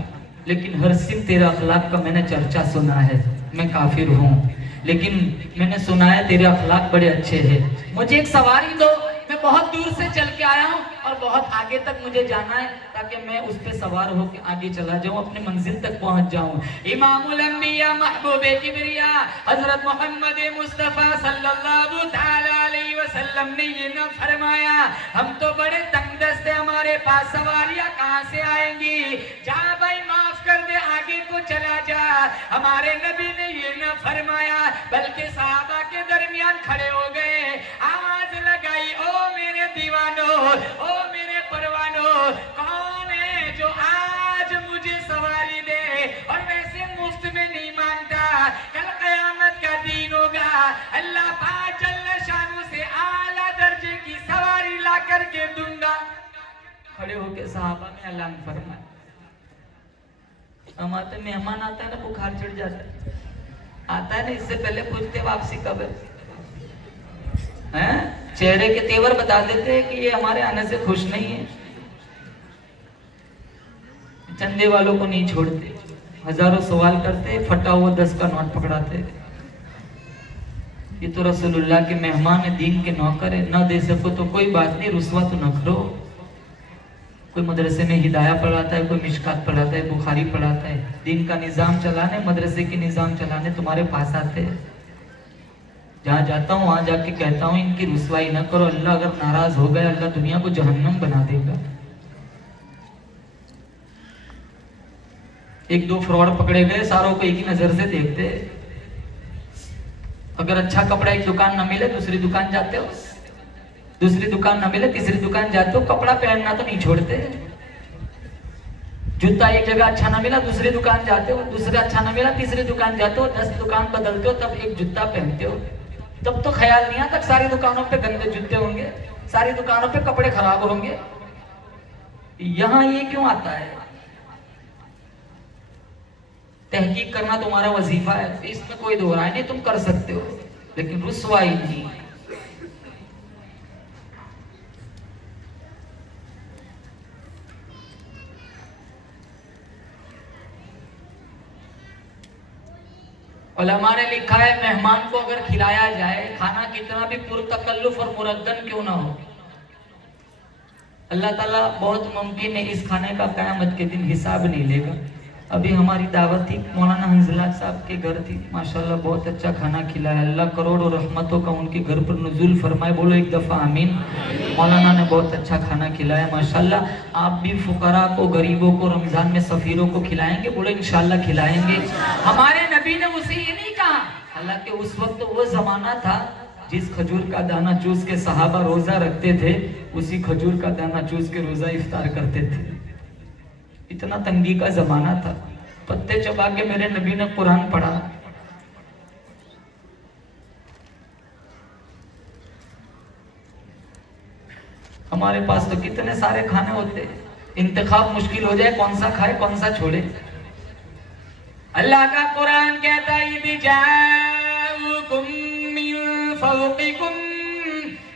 لیکن ہر سن تیرا اخلاق کا میں نے چرچا سنا ہے. میں کافر ہوں لیکن میں نے سنا ہے تیرے اخلاق بڑے اچھے ہیں. مجھے ایک سواری دو, میں بہت دور سے چل کے آیا ہوں اور بہت آگے تک مجھے جانا ہے, تاکہ میں اس پہ سوار ہو کے آگے چلا جاؤں, اپنے منزل تک پہنچ جاؤں. امام الانبیاء محبوب کبریا حضرت محمد مصطفیٰ صلی اللہ تعالیٰ علیہ وسلم نے یہ نہ فرمایا, ہم تو بڑے تنگ دست ہیں, ہمارے پاس سواریاں کہاں سے آئیں گی, جا بھائی معاف کر دے, آگے کو چلا جا. ہمارے نبی نے یہ نہ فرمایا, بلکہ صحابہ کے درمیان کھڑے ہو گئے, آواز لگائی, او میرے دیوانوں, او میرے پروانوں, کون ہے جو آج مجھے سواری دے اور ویسے مفت میں نہیں مانتا. کل قیامت کا دن ہوگا, اللہ پاک جل شانہ سے اعلیٰ درجے کی سواری لا کر کے دوں گا. کھڑے ہو کے صحابہ نے اعلان فرمایا. ہمارے مہمان آتا ہے نا, بخار چڑھ جاتا ہے, آتا ہے نا, اس سے پہلے پوچھتے واپسی کب ہے. چہرے کے تیور بتا دیتے ہیں کہ یہ ہمارے آنے سے خوش نہیں ہے. چندے والوں کو نہیں چھوڑتے, ہزاروں سوال کرتے, پھٹا ہوا 10 کا نوٹ پکڑاتے. یہ تو رسول اللہ کے مہمان ہے, دین کے نوکر ہے, نہ دے سکو تو کوئی بات نہیں, رسوا تو نہ کرو. کوئی مدرسے میں ہدایہ پڑھاتا ہے, کوئی مشکات پڑھاتا ہے, بخاری پڑھاتا ہے, دین کا نظام چلانے, مدرسے کی نظام چلانے تمہارے پاس آتے ہیں. جہاں جاتا ہوں وہاں جا کے کہتا ہوں ان کی رسوائی نہ کرو, اللہ اگر ناراض ہو گیا اللہ دنیا کو جہنم بنا دے گا. ایک دو فراڈ پکڑے گئے, ساروں کو ایک ہی نظر سے دیکھتے. اگر اچھا کپڑا ایک دکان نہ ملے دوسری دکان جاتے ہو, دوسری دکان نہ ملے تیسری دکان جاتے ہو, کپڑا پہننا تو نہیں چھوڑتے. جوتا ایک جگہ اچھا نہ ملا دوسری دکان جاتے ہو, دوسرا اچھا نہ ملا تیسری دکان جاتے ہو, 10 دکان بدلتے ہو تب ایک جوتا پہنتے ہو. تب تو خیال نہیں آتا ساری دکانوں پہ گندے جوتے ہوں گے, ساری دکانوں پہ کپڑے خراب ہوں گے. یہاں یہ کیوں آتا ہے؟ تحقیق کرنا تمہارا وظیفہ ہے, اس میں کوئی دو رائے نہیں, تم کر سکتے ہو, لیکن رسوائی نہیں. علماء نے لکھا ہے مہمان کو اگر کھلایا جائے کھانا کتنا بھی پرتکلف اور مردن کیوں نہ ہو, اللہ تعالیٰ بہت ممکن ہے اس کھانے کا قیامت کے دن حساب نہیں لے گا. ابھی ہماری دعوت تھی, مولانا حنظلہ صاحب کے گھر تھی, ماشاءاللہ بہت اچھا کھانا کھلایا. اللہ کروڑوں رحمتوں کا ان کے گھر پر نزول فرمائے, بولو ایک دفعہ آمین. مولانا نے بہت اچھا کھانا کھلایا ماشاءاللہ. آپ بھی فقراء کو, غریبوں کو رمضان میں سفیروں کو کھلائیں گے؟ بولو انشاءاللہ کھلائیں گے. ہمارے نبی نے اسے یہ نہیں کہا, حالانکہ اس وقت وہ زمانہ تھا جس کھجور کا دانہ چوس کے صحابہ روزہ رکھتے تھے, اسی کھجور کا دانہ چوس کے روزہ افطار کرتے تھے. اتنا تنگی کا زمانہ تھا. پتے چبا کے میرے نبی نے قرآن پڑھا. ہمارے پاس تو کتنے سارے کھانے ہوتے, انتخاب مشکل ہو جائے کون سا کھائے کون سا چھوڑے. اللہ کا قرآن کہتا ہے اذ جاؤکم من فوقکم,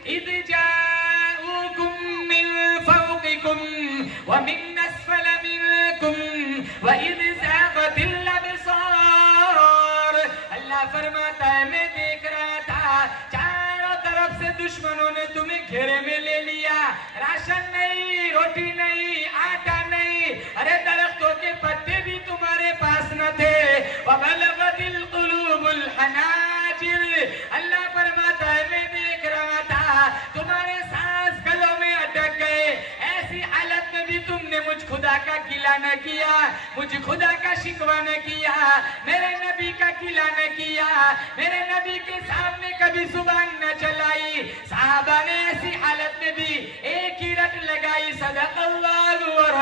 اذ جاؤکم من فوقکم ومن اسفل منکم وَإِذْ زَاغَتِ الْأَبْصَارُ. اللہ فرماتا ہے میں دیکھ رہا تھا چاروں طرف سے دشمنوں نے تمہیں گھیرے میں لے لیا, راشن نہیں, روٹی نہیں, آٹا نہیں, ارے درختوں کے پتے بھی تمہارے پاس نہ تھے. وَبَلَغَتِ الْقُلُوبُ الْحَنَاجِرَ. اللہ فرماتا ہے میں دیکھ رہا تھا تمہارے سانس گلوں میں اٹک گئے. ایسی حالت میں بھی تم نے مجھ خدا کا گلہ نہ کیا, مجھ خدا کا شکوہ نہ کیا, میرے نبی کا گلہ نہ کیا, میرے نبی کے سامنے کبھی زبان نہ چلائی. صحابہ نے ایسی حالت میں بھی ایک ہی رٹ لگائی, صدق اللہ و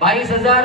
22,000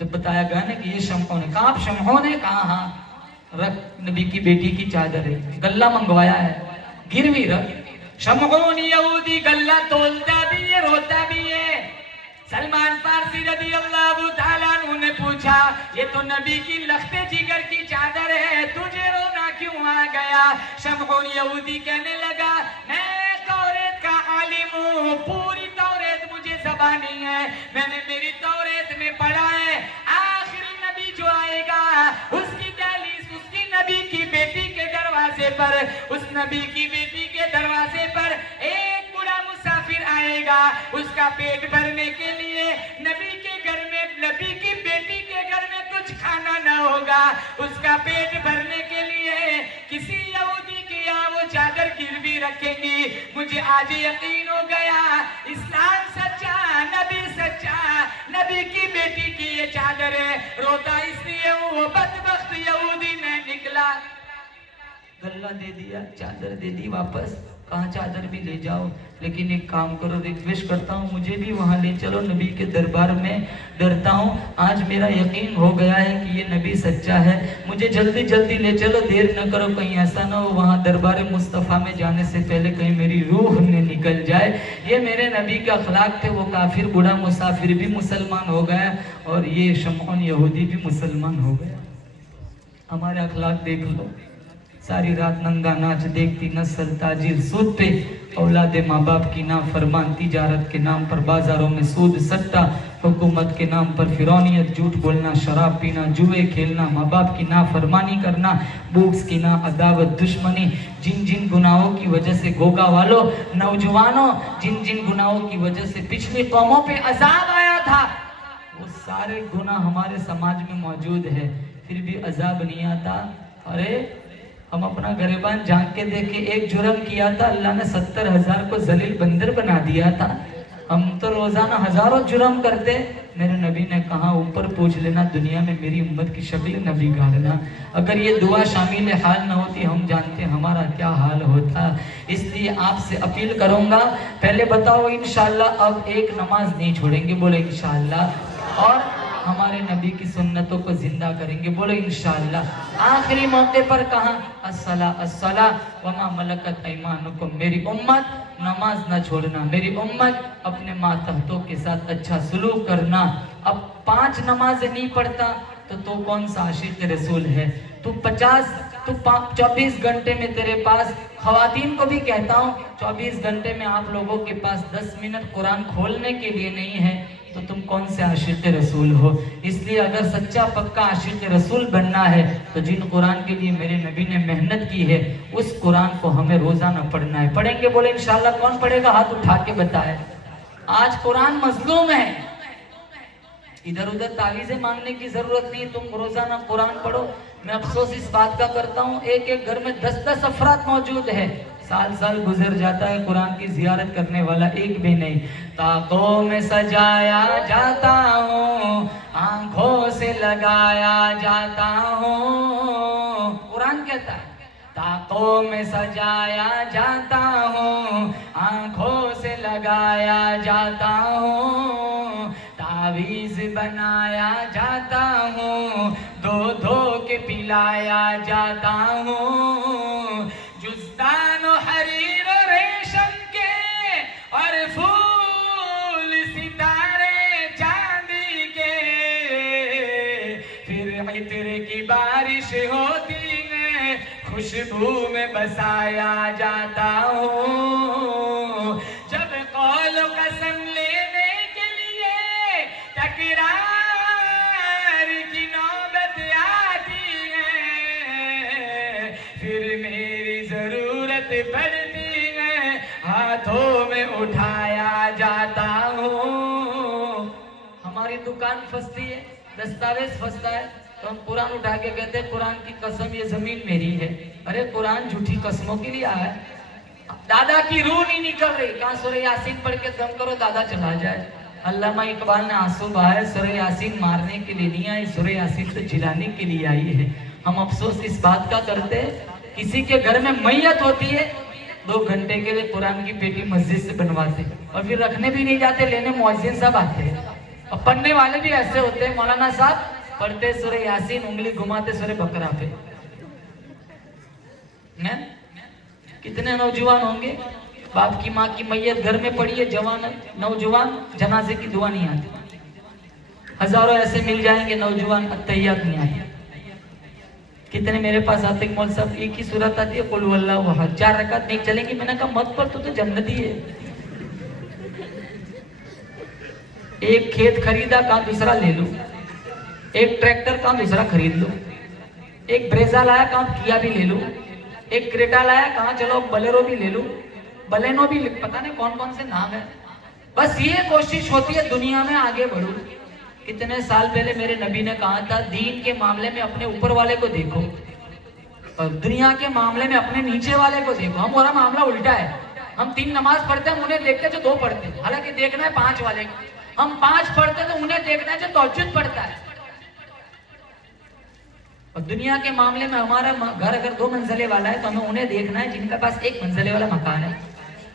جب بتایا گیا نا کہ یہ شمعون ہے، کہا آپ شمعون ہے؟ کہا ہاں، رکھ، نبی کی بیٹی کی چادر ہے، گلہ منگوایا ہے، گروی رکھ۔ شمعون یہودی گلہ تولتا بھی ہے، روتا بھی ہے۔ سلمان فارسی رضی اللہ تعالیٰ عنہ نے پوچھا یہ تو نبی کی لخت جگر کی چادر ہے، تجھے رونا کیوں آ گیا؟ شمعون یہودی کہنے لگا میں توریت کا عالم ہوں، پوری توریت مجھے زبانی ہے، میں نے میری توریت میں پڑھا ہے آخری نبی جو آئے گا اس کی دہلیز، اس کی نبی کی بیٹی کے دروازے پر، اس نبی کی بیٹی کے دروازے پر ایک بڑا مسافر آئے گا، اس کا پیٹ بھرنے کے لیے نبی کے گھر میں، نبی کی بیٹی کے گھر میں کچھ کھانا نہ ہوگا، اس کا پیٹ بھرنے کے لیے کسی یہودی کے یہاں وہ چادر گروی رکھیں گی۔ مجھے آج یقین ہو گیا اسلام سچا، نبی سچا، نبی کی بیٹی کی یہ چادر ہے۔ روتا اس لیے وہ بدبخت یہودی نے نکلا، گلہ دے دیا، چادر دے دی واپس، کہاں چادر بھی لے جاؤ، لیکن ایک کام کرو، ریکویسٹ کرتا ہوں مجھے بھی وہاں لے چلو، نبی کے دربار میں ڈرتا ہوں، آج میرا یقین ہو گیا ہے کہ یہ نبی سچا ہے، مجھے جلدی جلدی لے چلو، دیر نہ کرو، کہیں ایسا نہ ہو وہاں دربار مصطفیٰ میں جانے سے پہلے کہیں میری روح نہ نکل جائے۔ یہ میرے نبی کے اخلاق تھے، وہ کافر بوڑھا مسافر بھی مسلمان ہو گیا اور یہ شمعون یہودی بھی مسلمان ہو گیا۔ ہمارے اخلاق دیکھ لو، ساری رات ننگا ناچ دیکھتی نسل، تاجر سود پہ، اولاد ماں باپ کی نافرمان، تجارت کے نام پر بازاروں میں سود سٹا، حکومت کے نام پر فرعونیت، جھوٹ بولنا، شراب پینا، جوئے کھیلنا، ماں باپ کی نافرمانی کرنا، بوکس کی عداوت، دشمنی، جن جن گناہوں کی وجہ سے گوگا والوں، نوجوانوں، جن جن گناہوں کی وجہ سے پچھلی قوموں پہ عذاب آیا تھا، وہ سارے گناہ ہمارے سماج میں موجود ہے، پھر بھی عذاب نہیں آتا۔ ارے ہم اپنا گریبان جھانک کے دیکھیں، ایک جرم کیا تھا اللہ نے 70,000 کو ذلیل بندر بنا دیا تھا، ہم تو روزانہ ہزاروں جرم کرتے، میرے نبی نے کہا اوپر پوچھ لینا دنیا میں میری امت کی شکل نبی گالنا، اگر یہ دعا شامل حال نہ ہوتی ہم جانتے ہمارا کیا حال ہوتا۔ اس لیے آپ سے اپیل کروں گا، پہلے بتاؤ انشاءاللہ اب ایک نماز نہیں چھوڑیں گے، بولے انشاءاللہ، اور ہمارے نبی کی سنتوں کو زندہ کریں گے، بولو انشاءاللہ۔ آخری موقع پر کہا الصلاۃ الصلاۃ وما ملکت ایمانکم، میری امت نماز نہ چھوڑنا، میری امت اپنے ماتحتوں کے ساتھ اچھا سلوک کرنا۔ اب 5 نمازیں نہیں پڑھتا تو کون سا عاشق رسول ہے؟ تو 24 گھنٹے میں تیرے پاس، خواتین کو بھی کہتا ہوں 24 گھنٹے میں آپ لوگوں کے پاس 10 منٹ قرآن کھولنے کے لیے نہیں ہے تو تم کون سے عاشق رسول ہو؟ اس لیے اگر سچا پکا عاشق رسول بننا ہے تو جن قرآن کے لیے میرے نبی نے محنت کی ہے اس قرآن کو ہمیں روزانہ پڑھنا ہے۔ پڑھیں گے؟ بولے انشاءاللہ۔ کون پڑھے گا؟ ہاتھ اٹھا کے بتائے۔ آج قرآن مظلوم ہے، ادھر ادھر تعویذیں مانگنے کی ضرورت نہیں، تم روزانہ قرآن پڑھو۔ میں افسوس اس بات کا کرتا ہوں ایک ایک گھر میں 10 افراد موجود ہے، سال سال گزر جاتا ہے قرآن کی زیارت کرنے والا ایک بھی نہیں۔ طاقوں میں سجایا جاتا ہوں، آنکھوں سے لگایا جاتا ہوں، قرآن کہتا ہے طاقوں میں سجایا جاتا ہوں، آنکھوں سے لگایا جاتا ہوں، تعویذ بنایا جاتا ہوں، دھو دھو کے پلایا جاتا ہوں، جزدان و حریر و ریشم کے اور پھول ستارے چاندی کے، پھر عطر کی بارش ہوتی ہے، خوشبو میں بسایا جاتا ہوں، جب قول و قسم لینے کے لیے تکرار کی نوبت آتی ہے، پھر میری ضرورت پڑتی ہے، ہاتھوں میں اٹھایا جاتا ہوں۔ ہماری دکان پھنستی ہے، دستاویز پھنستا ہے تو ہم قرآن اٹھا کے کہتے ہیں قرآن کی قسم یہ زمین میری ہے۔ ارے قرآن جھوٹی قسموں کے لیے آیا ہے، دادا کی روح نہیں نکل رہی، کہاں سورہ یاسین پڑھ کے دم کرو دادا چلا جائے۔ علامہ اقبال نے آنسو بہائے، سورہ یاسین مارنے کے لیے نہیں آئی، سورہ یاسین تو جلانے کے لیے آئی ہے۔ ہم افسوس اس بات کا کرتے کسی کے گھر میں میت ہوتی ہے 2 گھنٹے کے لیے قرآن کی پیٹی مسجد سے بنواتے اور پھر رکھنے بھی نہیں جاتے، لینے مؤذن صاحب آتے ہیں۔ اور پڑھنے والے بھی ایسے ہوتے ہیں مولانا صاحب پڑھتے سورہ یاسین انگلی گھماتے سورہ بقرہ پہ. کتنے نوجوان ہوں گے باپ کی ماں کی میت گھر میں پڑی ہے جوان نوجوان جنازے کی دعا نہیں آتی. ہزاروں ایسے مل جائیں گے نوجوان اتحیات نہیں آتی. کتنے میرے پاس آتے ہیں مول صاحب ایک ہی صورت آتی ہے قل هو اللہ احد 4 رکعت نہیں چلیں گی. میں نے کہا مت پڑھ تو جنتی ہے. ایک کھیت خریدا کہاں دوسرا لے لو, ایک ٹریکٹر کہاں دوسرا خرید لو, ایک بریزا لایا کہاں کیا بھی لے لو, ایک کریٹا لایا کہاں چلو بلیرو بھی لے لو, بلینو بھی پتہ نہیں کون کون سے نام ہے. بس یہ کوشش ہوتی ہے دنیا میں آگے بڑھو. کتنے سال پہلے میرے نبی نے کہا تھا دین کے معاملے میں اپنے اوپر والے کو دیکھو اور دنیا کے معاملے میں اپنے نیچے والے کو دیکھو. ہمارا معاملہ الٹا ہے. ہم 3 نماز پڑھتے ہیں ہم انہیں دیکھتے ہیں جو 2 پڑھتے ہیں, حالانکہ دیکھنا ہے 5 والے کو. ہم 5 پڑھتے ہیں تو انہیں دیکھنا ہے جو تہجد پڑھتا ہے. اور دنیا کے معاملے میں ہمارا گھر اگر 2 منزلے والا ہے تو ہمیں انہیں دیکھنا ہے جن کے پاس 1 منزلے والا مکان ہے.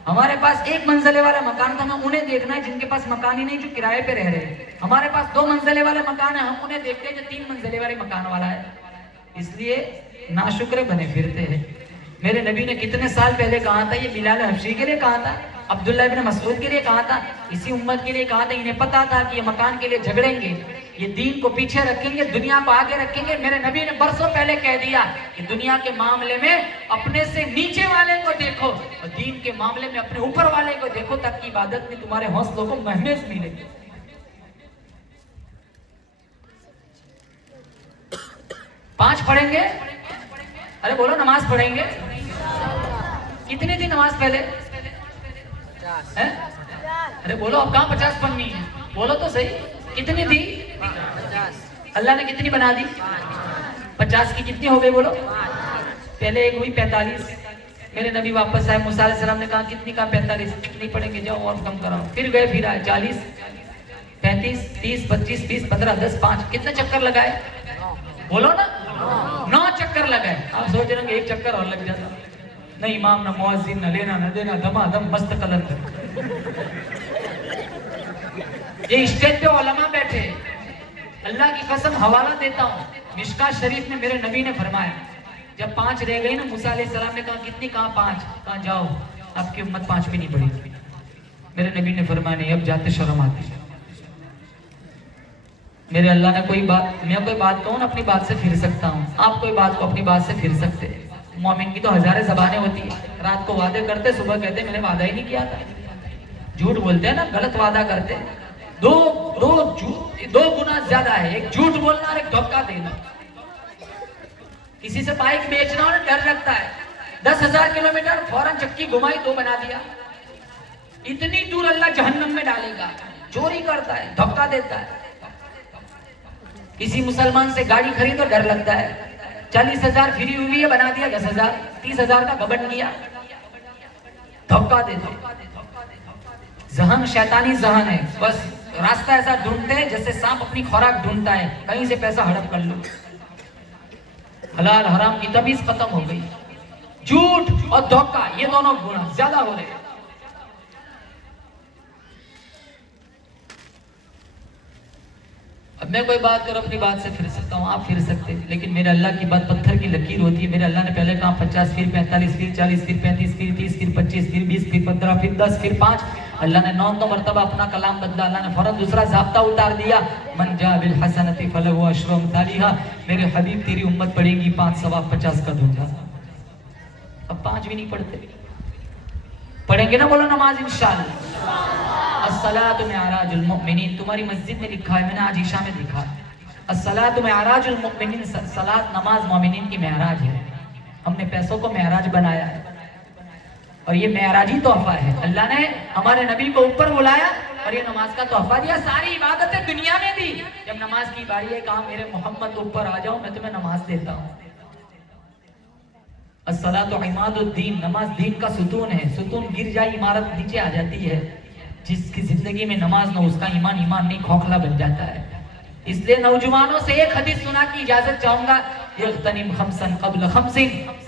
ہمارے پاس 1 منزلے والا مکان تو ہمیں انہیں دیکھنا ہے جن کے پاس مکان ہی نہیں جو کرائے پہ رہ رہے ہیں. ہمارے پاس 2 منزلے والا مکان ہے ہم انہیں دیکھتے ہیں جو 3 منزلے والے مکان والا ہے. اس لیے ناشکر بنے پھرتے ہیں. میرے نبی نے کتنے سال پہلے کہا تھا, یہ بلال حبشی کے لیے کہا تھا, عبداللہ ابن مسعود کے لیے کہا تھا, اسی امت کے لیے کہا تھا. انہیں پتا تھا کہ یہ مکان کے لیے جھگڑیں گے, یہ دین کو پیچھے رکھیں گے, دنیا کو آگے رکھیں گے. میرے نبی نے برسوں پہلے کہہ دیا کہ دنیا کے معاملے میں اپنے سے نیچے والے کو دیکھو اور دین کے معاملے میں اپنے اوپر والے کو دیکھو تاکہ عبادت میں تمہارے حوصلوں کو مہمیز ملے. 5 پڑھیں گے, ارے بولو نماز پڑھیں گے. کتنی تھی نماز پہلے؟ ارے بولو اب کہاں 50 پڑھنی ہے, بولو تو صحیح. کتنی تھی؟ اللہ نے کتنی بنا دی؟ 50 کی کتنی ہو گئی بولو؟ پہلے ایک ہوئی 45. میرے نبی واپس آئے, موسیٰ علیہ السلام نے کہا کتنی کہا 45, نہیں پڑھیں گے جاؤ اور کم کراؤ. پھر گئے پھر آئے 40 35 30 25 20 15 10 5. کتنے چکر لگائے بولو نا؟ 9 چکر لگائے. آپ سوچ رہے ہیں کہ 1 چکر اور لگ جاتا, نہ امام نہ مؤذن نہ لینا نہ دینا, دما دم مست قلم کر. یہ اسٹیج پہ علماء بیٹھے, اللہ کی قسم حوالہ دیتا ہوں, مشکات شریف میں میرے نبی نے فرمایا جب 5 رہ گئی نا, موسیٰ علیہ السلام نے کہا کتنی, کہا 5, کہا جاؤ آپ کی امت 5 بھی نہیں پڑی. میرے نبی نے فرمایا نہیں اب جاتے شرم آتی. میرے اللہ نے کوئی بات, میں کوئی بات کہوں نا اپنی بات سے پھر سکتا ہوں, آپ کوئی بات کو اپنی بات سے پھر سکتے. مومن کی تو ہزاریں زبانیں ہوتی ہیں. رات کو وعدے کرتے, صبح کہتے میں نے وعدہ ہی نہیں کیا تھا. جھوٹ بولتے ہیں نا, غلط وعدہ کرتے. دو گناہ زیادہ ہے, ایک جھوٹ بولنا اور ایک دھوکہ دینا. کسی سے بائک بیچنا اور ڈر لگتا ہے, 10,000 کلومیٹر فوراً چکی گھمائی 2 بنا دیا. اتنی دور اللہ جہنم میں ڈالے گا. چوری کرتا ہے, دھوکہ دیتا ہے. کسی مسلمان سے گاڑی خریدو ڈر لگتا ہے, 40,000 فری ہوئی ہے بنا دیا 10,000, 30,000 کا گبن کیا. دھوکہ دیتا. ذہن شیطانی ذہن ہے, بس راستہ ایسا ڈھونڈتے ہیں جیسے سانپ اپنی خوراک ڈھونڈتا ہے, کہیں سے پیسہ ہڑپ کر لو. حلال حرام کی تمیز ختم ہو گئی. جھوٹ اور دھوکہ یہ دونوں گناہ زیادہ ہو رہے ہیں. اب میں کوئی بات کروں اپنی بات سے پھر سکتا ہوں, آپ پھر سکتے, لیکن میرے اللہ کی بات پتھر کی لکیر ہوتی ہے. میرے اللہ نے پہلے کہا 50 پھر 45 پھر 40 پھر 35 پھر 30 پھر 25 پھر 20 پھر 15 پھر 10 پھر 5. اللہ نے 9 مرتبہ اپنا کلام بدلا. اللہ نے فوراً دوسرا ضابطہ اتار دیا, من جاء بالحسنۃ فلہ عشر امثالھا. میرے حبیب تیری امت پڑھے گی 5 ثواب 50 کا دوں گا. اب 5 بھی نہیں پڑھتے, پڑھیں گے نا بولو نماز انشاءاللہ. الصلاۃ معراج المؤمنین, تمہاری مسجد میں لکھا ہے, میں نے آج عشاء میں دیکھا. الصلاۃ معراج المؤمنین, صلاۃ نماز مومنین کی معراج ہے. ہم نے پیسوں کو معراج بنایا ہے اور یہ معراجی تحفہ ہے. اللہ نے ہمارے نبی کو اوپر بلایا اور یہ نماز کا تحفہ دیا. ساری عبادتیں دنیا میں دی, جب نماز کی باری ہے کہا میرے محمد اوپر آ جاؤ, میں تمہیں نماز دیتا ہوں. الصلاۃ عماد الدین, نماز دین کا ستون ہے. ستون گر جائے عمارت نیچے آ جاتی ہے. جس کی زندگی میں نماز نہ, اس کا ایمان نہیں, کھوکھلا بن جاتا ہے. اس لیے نوجوانوں سے ایک حدیث سنا کی اجازت چاہوں گا. اغتنم خمسا قبل خمس,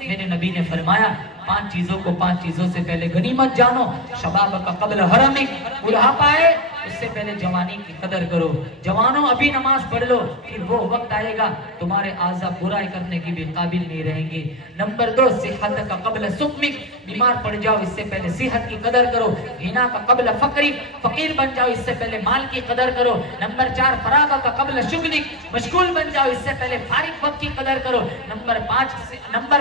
میرے نبی نے فرمایا 5 چیزوں کو 5 چیزوں سے پہلے غنیمت جانو. شبابک قبل حرمک, بڑھاپا ہے اس سے پہلے جوانی کی قدر کرو. جوانوں ابھی نماز پڑھ لو, پھر وہ وقت آئے گا تمہارے اعضاء برائی کرنے کی بھی قابل نہیں رہیں گے. نمبر 2, صحت کا قبل سقمک, بیمار پڑ جاؤ اس سے پہلے صحت کی قدر کرو. غنا کا قبل فقرک, فقیر بن جاؤ اس سے پہلے مال کی قدر کرو. نمبر 4, فراغ کا قبل شغلک, مشغول بن جاؤ اس سے پہلے فارغ وقت کی قدر کرو. نمبر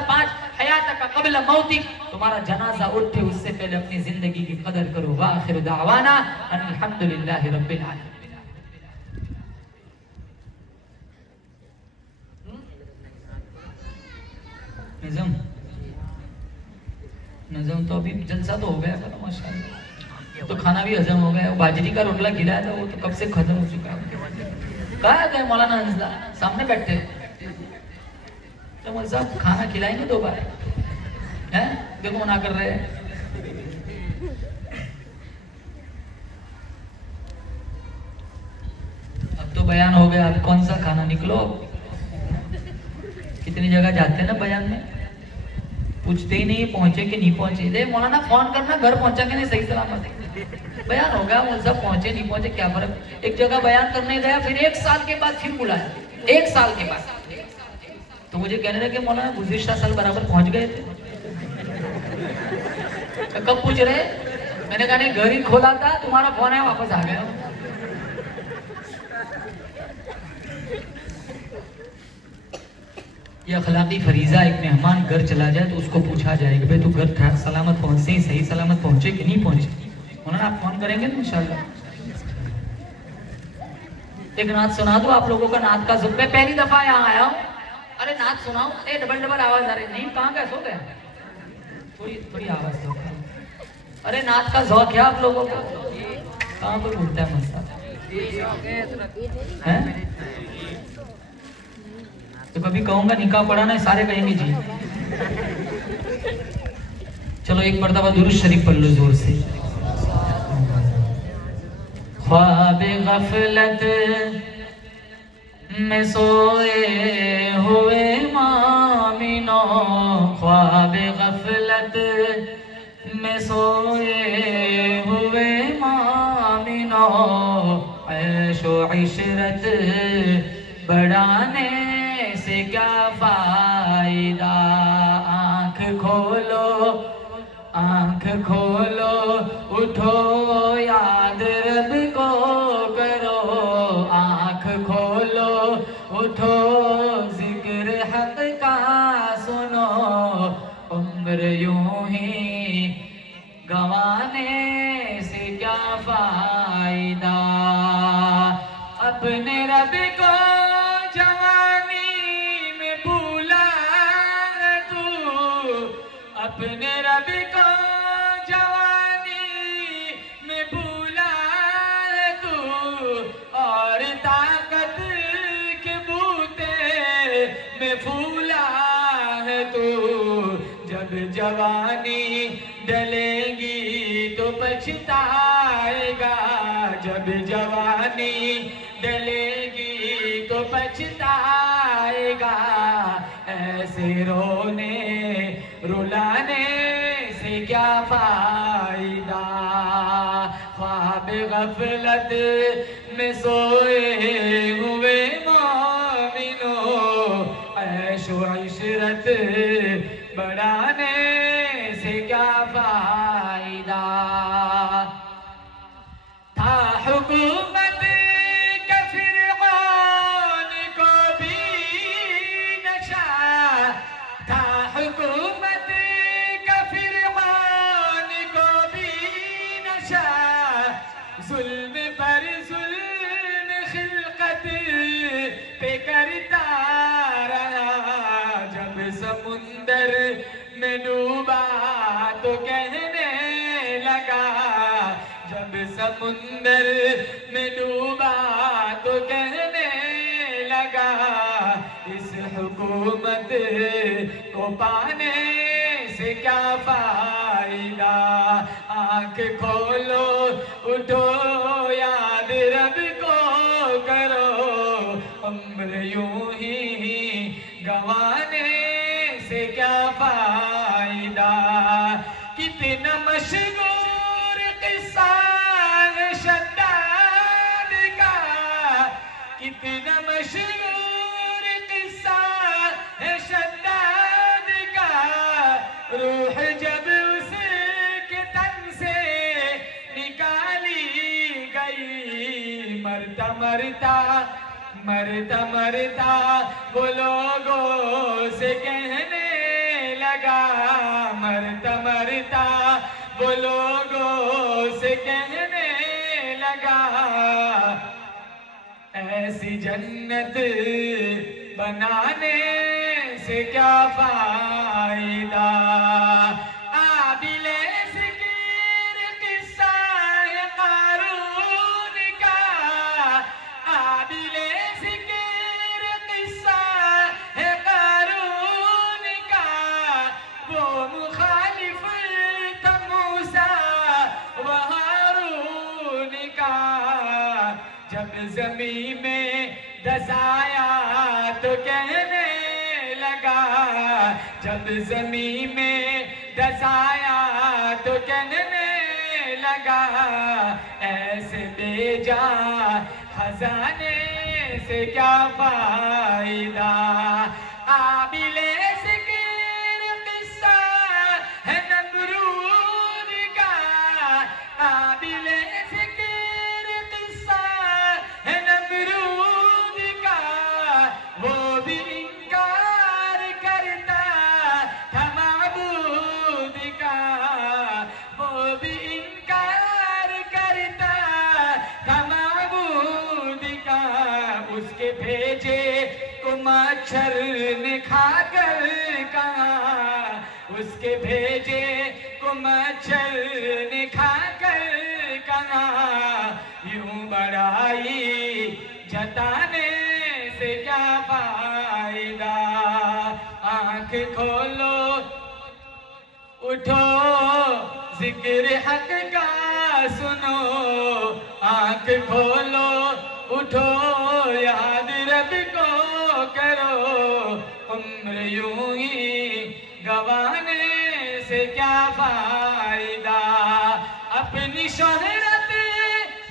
5, حیات کا قبل موتک, تمہارا جنازہ اٹھے اس سے پہلے اپنی زندگی کی قدر کرو. وآخر دعوانا ان الحمدللہ رب العالمین. نظم تو ابھی جلسہ تو ہو گیا تھا ماشاءاللہ, تو کھانا بھی ہضم ہو گیا. باجری کا روٹلا کھلایا تھا وہ تو کب سے ختم ہو چکا ہے. کہاں گئے مولانا حنظلہ, سامنے بیٹھے. تو مول صاحب کھانا کھلائیں گے 2 بار, دیکھو منع کر رہے ہیں. اب تو بیان ہو گیا, اب کون سا کھانا, نکلو. کتنی جگہ جاتے ہیں نا بیان میں, پوچھتے ہی نہیں پہنچے کہ نہیں پہنچے. دے مولانا فون کرنا گھر پہنچا کہ نہیں صحیح سلامت. بیان ہو گیا, وہ سب پہنچے نہیں پہنچے کیا فرق. ایک جگہ بیان کرنے گیا, پھر 1 سال کے بعد پھر بلایا, 1 سال کے بعد. تو مجھے کہنے لگے کہ مولانا گزشتہ سال برابر پہنچ گئے تھے. کب پوچھ رہے, میں نے کہا نہیں گھر ہی کھولا تھا, تمہارا فون ہے واپس آ گیا. یہ اخلاقی فریضہ, ایک مہمان گھر چلا جائے تو اس کو پوچھا جائے کہ بھئی تو گھر سلامت پہنچے, صحیح سلامت پہنچے کہ نہیں پہنچے. مولانا آپ فون کریں گے نا انشاءاللہ. ایک نعت سنا دو آپ لوگوں کا, نعت کا ذوق ہے. پہلی دفعہ یہاں آیا ہوں, ارے نعت سناؤ. ڈبل آواز آ رہی نہیں, کہاں گئے, سو گئے. تھوڑی آواز دو. ارے نعت کا ذوق ہے آپ لوگوں کو, کہاں پر اٹھتا ہے مسئلہ. تو کبھی کہوں گا نکاح پڑھا نا, سارے کہیں گے جی. چلو ایک مرتبہ درود شریف پڑھ لو زور سے. خواب غفلت میں سوئے ہوئے مومنو, خواب غفلت میں سوئے ہوئے مومنو, عیش و عشرت بڑھانے سے کیا فائدہ. آنکھ کھولو اٹھو یاد رب کو کرو. آنکھ کھولو اٹھو ذکر حق کا سنو. عمر یوں ہی گنوانے سے کیا فائدہ. اپنے رب کو جوانی میں بھولا ہے تو, اپنے رب کو جوانی میں بھولا ہے تو, اور طاقت کے بوتے میں پھولا ہے تو. جب جوانی ڈلے گی تو پچھتائے گا, جب جوانی ڈلے گی تو پچھتائے گا. ایسے رونے رلانے سے کیا فائدہ. خواب غفلت میں سوئے ہوئے مومنو, عیش و عشرت بڑھانے سے کیا فائدہ. تھا حکومت کا فرعون کو بھی نشہ, تھا حکومت کا فرعون کو بھی نشہ. ظلم پر ظلم خلقت پہ کرتا رہا. جب سمندر میں ڈوبا تو کہنے لگا, جب سمندر میں ڈوبا تو کہنے لگا. اس حکومت کو پانے سے کیا فائدہ. آنکھ کھولو اٹھو یاد رب کو کرو. عمر یوں ہی گنوانے سے کیا فائدہ. کتنا مشغول قصہ ہے شداد مرتا مرتا مرتا وہ لوگوں سے کہنے لگا مرتا مرتا وہ لوگوں سے کہنے لگا ایسی جنت بنانے سے کیا فائدہ آبِلِ ذکر قصہ ہے قارون کا آبِلِ ذکر قصہ ہے قارون کا وہ مخالف تھا موسیٰ و ہارون کا جب زمین میں دسایا تو کہنے لگا جب زمین میں دسایا تو کہنے لگا ایسے بے جا خزانے سے کیا فائدہ آبِلِ ذکر قصہ ہے نمرود کا آبِلِ ذکر قصہ ہے نمرود کا وہ بھی انکار کرتا تھا معبود کا وہ بھی انکار کرتا تھا معبود کا اس کے بھیجے کو مچھر نے کھا کر کہا اس کے بھیجے کو مچھر نے کھا کر کہا یوں بڑائی جتانے سے کیا فائدہ آنکھ کھولو اٹھو ذکر حق کا سنو آنکھ کھولو اٹھو یاد رب کو کرو عمر یوں ہی گوانے سے کیا فائدہ اپنی شہرت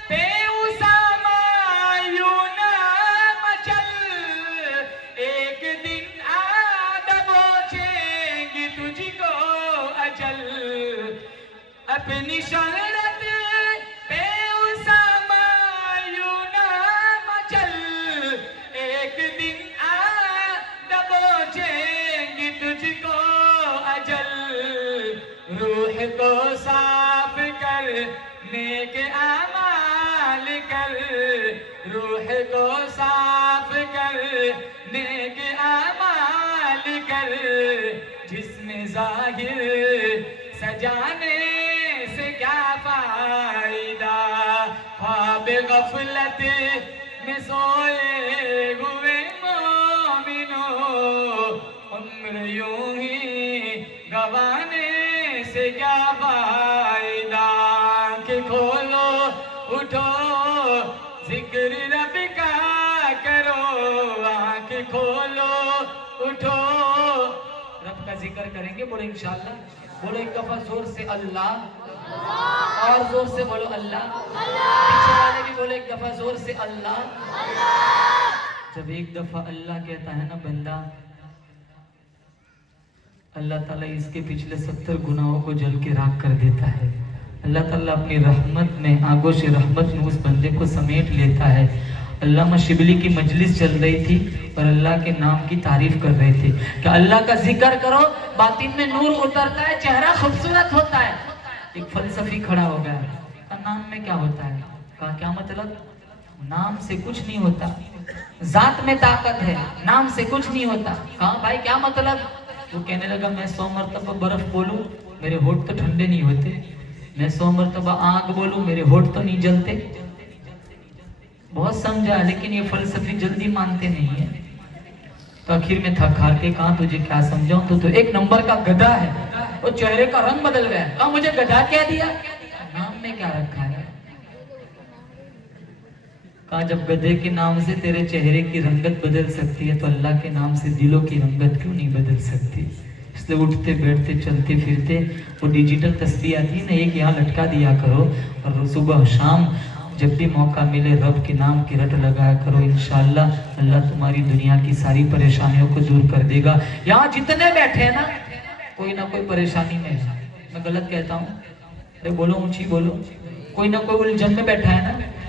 پہ اسامہ یوں نہ مچل ایک دن آ دبوچیں گی تجھ کو اجل اپنی شہرت پہ اسامہ یوں نہ مچل ایک دن آ دبوچیں گی تجھ کو اجل روح کو صاف کر نیک اعمال کر روح کو صاف کر نیک اعمال کر جسم ظاہر سجانے سے کیا فائدہ خواب غفلت میں سوئے ہوئے مومنوں عمر یوں ہی گوانے سے کیا فائدہ آنکھ کھولو اٹھو ذکر رب کا کرو آنکھ کھولو اٹھو رب کا ذکر کریں گے بولو انشاءاللہ بولو ایک دفعہ زور سے اللہ اور زور سے بولو اللہ پیچھے والے بھی بولو ایک دفعہ زور سے اللہ جب ایک دفعہ اللہ کہتا ہے نا بندہ اللہ تعالیٰ اس کے پچھلے 70 گناہوں کو جل کے راکھ کر دیتا ہے اللہ تعالیٰ اپنی رحمت میں آگوش رحمت میں اس بندے کو سمیٹ لیتا ہے علامہ شبلی کی مجلس چل رہی تھی اور اللہ کے نام کی تعریف کر رہے تھے کہ اللہ کا ذکر کرو باطن میں نور اترتا ہے چہرہ خوبصورت ہوتا ہے ایک فلسفی کھڑا ہو گیا کہا نام میں کیا ہوتا ہے کہا کیا مطلب نام سے کچھ نہیں ہوتا ذات میں طاقت ہے نام سے کچھ نہیں ہوتا کہا بھائی کیا مطلب وہ کہنے لگا میں 100 مرتبہ برف بولوں میرے ہونٹ تو ٹھنڈے نہیں ہوتے میں 100 مرتبہ آگ بولوں میرے ہونٹ تو نہیں جلتے بہت سمجھا لیکن یہ فلسفی جلدی مانتے نہیں ہیں تو آخر میں تھک ہار کے کہا تجھے کیا سمجھاؤں تو ایک نمبر کا گدھا ہے وہ چہرے کا رنگ بدل گیا کہا مجھے گدھا کیا دیا نام میں کیا رکھا ہے کہا جب گدھے کے نام سے تیرے چہرے کی رنگت بدل سکتی ہے تو اللہ کے نام سے دلوں کی رنگت کیوں نہیں بدل سکتی اس لیے اٹھتے بیٹھتے چلتے پھرتے وہ ڈیجیٹل تسبیح آتی ہے نا ایک یہاں لٹکا دیا کرو اور صبح شام جب بھی موقع ملے رب کے نام کی رٹ لگایا کرو انشاءاللہ اللہ تمہاری دنیا کی ساری پریشانیوں کو دور کر دے گا یہاں جتنے بیٹھے ہیں نا کوئی نہ کوئی پریشانی میں میں غلط کہتا ہوں ارے بولو اونچی بولو کوئی نہ کوئی الجھن میں بیٹھا ہے نا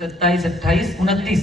27, 28, 29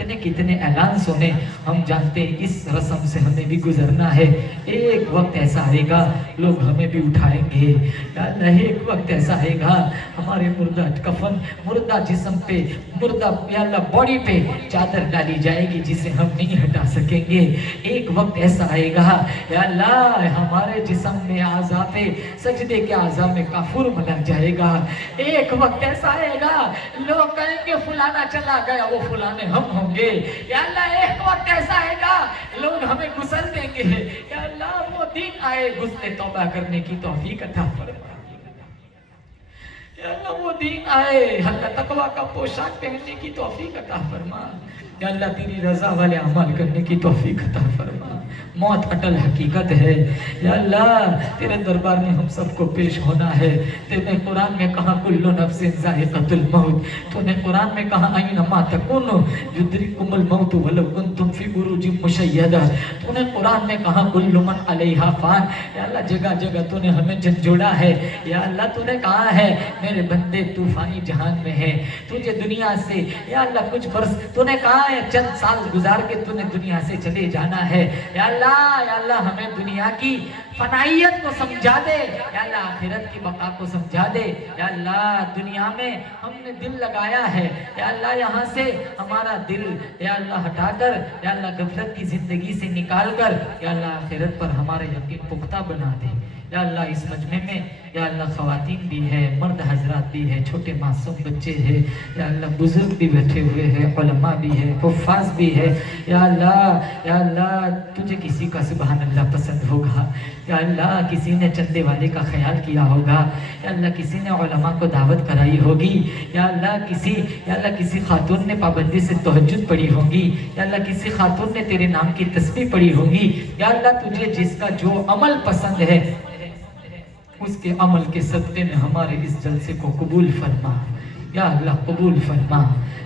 کتنے کتنے اعلان سنے. ہم جانتے ہیں اس رسم سے ہمیں بھی گزرنا ہے. ایک وقت ایسا آئے گا لوگ ہمیں بھی اٹھائیں گے. یا اللہ ایک وقت ایسا آئے گا ہمارے مردہ کفن مردہ جسم پہ مردہ یا اللہ باڈی پہ چادر ڈالی جائے گی جسے ہم نہیں ہٹا سکیں گے. ایک وقت ایسا آئے گا یا اللہ ہمارے جسم میں اعضاء پہ سجدے کے اعضاء میں کافور لگ جائے گا. ایک وقت ایسا آئے گا لوگ کہیں گے فلانا چلا گیا وہ فلانے ہم ہوں گے. یا اللہ ایک وقت ایسا آئے گا لوگ ہمیں غسل دیں گے. یا اللہ وہ دن آئے غسل توبہ کرنے کی توفیق عطا فرما. یا اللہ وہ دن آئے اللہ تقوی کا پوشاک پہننے کی توفیق عطا فرما. یا اللہ تیری رضا والے عمل کرنے کی توفیق عطا فرما. موت اٹل حقیقت ہے. یا اللہ تیرے دربار میں ہم سب کو پیش ہونا ہے. تیرے قرآن میں کہا کل نفس ذائقۃ الموت. تو نے قرآن میں کہا اینما تکونوا یدرککم الموت ولو کنتم فی بروج مشیدہ. تو نے قرآن میں کہا کل من علیہا فان. یا اللہ جگہ جگہ تو نے ہمیں جھنجھوڑا ہے. یا اللہ تو نے کہا ہے میرے بندے تو فانی جہان میں ہے تجھے دنیا سے یا اللہ کچھ برس تو نے کہا ہے چند سال گزار کے تو نے دنیا سے چلے جانا ہے. یا اللہ ہمیں دنیا کی فنائیت کو سمجھا دے. یا اللہ آخرت کی بقا کو سمجھا دے. یا اللہ دنیا میں ہم نے دل لگایا ہے. یا اللہ یہاں سے ہمارا دل یا اللہ ہٹا کر یا اللہ غفلت کی زندگی سے نکال کر یا اللہ آخرت پر ہمارا یقین پختہ بنا دے. یا اللہ اس مجمع میں یا اللہ خواتین بھی ہے مرد حضرات بھی ہے چھوٹے معصوم بچے ہیں. یا اللہ بزرگ بھی بیٹھے ہوئے ہیں علماء بھی ہے حفاظ بھی ہے. یا اللہ تجھے کسی کا سبحان اللہ پسند ہوگا. یا اللہ کسی نے چندے والے کا خیال کیا ہوگا. یا اللہ کسی نے علماء کو دعوت کرائی ہوگی. یا اللہ کسی خاتون نے پابندی سے تہجد پڑھی ہوگی. یا اللہ کسی خاتون نے تیرے نام کی تسبیح پڑھی ہوگی. یا اللہ تجھے جس کا جو عمل پسند ہے اس کے عمل کے صدقے میں ہمارے اس جلسے کو قبول فرما. یا اللہ قبول فرما.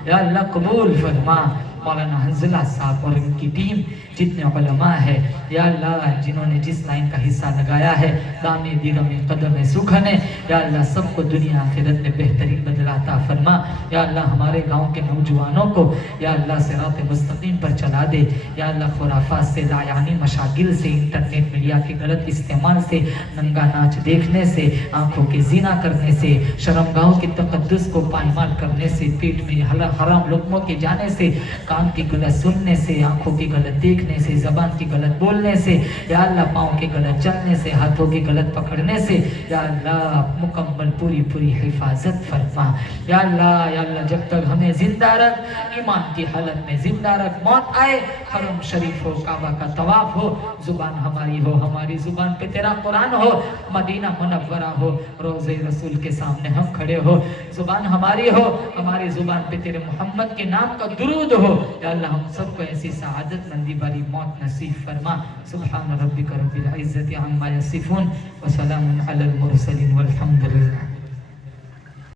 یا اللہ قبول فرما. مولانا حنظلہ صاحب اور ان کی ٹیم جتنے علماء ہے یا اللہ جنہوں نے جس لائن کا حصہ لگایا ہے دامِ دیرم قدم سکھنے یا اللہ سب کو دنیا آخرت میں بہترین بدلہ عطا فرما. یا اللہ ہمارے گاؤں کے نوجوانوں کو یا اللہ صراط مستقیم پر چلا دے. یا اللہ خرافات سے لایعنی مشاغل سے انٹرنیٹ میڈیا کے غلط استعمال سے ننگا ناچ دیکھنے سے آنکھوں کے زنا کرنے سے شرمگاہوں کی تقدس کو پائمال کرنے سے پیٹ میں حرام لقموں کے جانے سے کان کی غلط سننے سے آنکھوں کی غلط دیکھنے سے زبان کی غلط بولنے سے یا اللہ پاؤں کے غلط چلنے سے ہاتھوں کی غلط پکڑنے سے یا اللہ مکمل پوری حفاظت فرما. یا اللہ جب تک ہمیں زندہ رکھ ایمان کی حالت میں زندہ رکھ. موت آئے حرم شریف ہو کعبہ کا طواف ہو زبان ہماری ہو ہماری زبان پہ تیرا قرآن ہو مدینہ منورہ ہو روضہ رسول کے سامنے ہم کھڑے ہو زبان ہماری ہو ہماری زبان پہ تیرے محمد کے نام کا درود ہو. یا اللہ ہم سب کو ایسی سعادت مندی والی موت نصیب فرما. سبحان ربک رب العزت عما یصفون وسلام علی المرسلین والحمد للہ.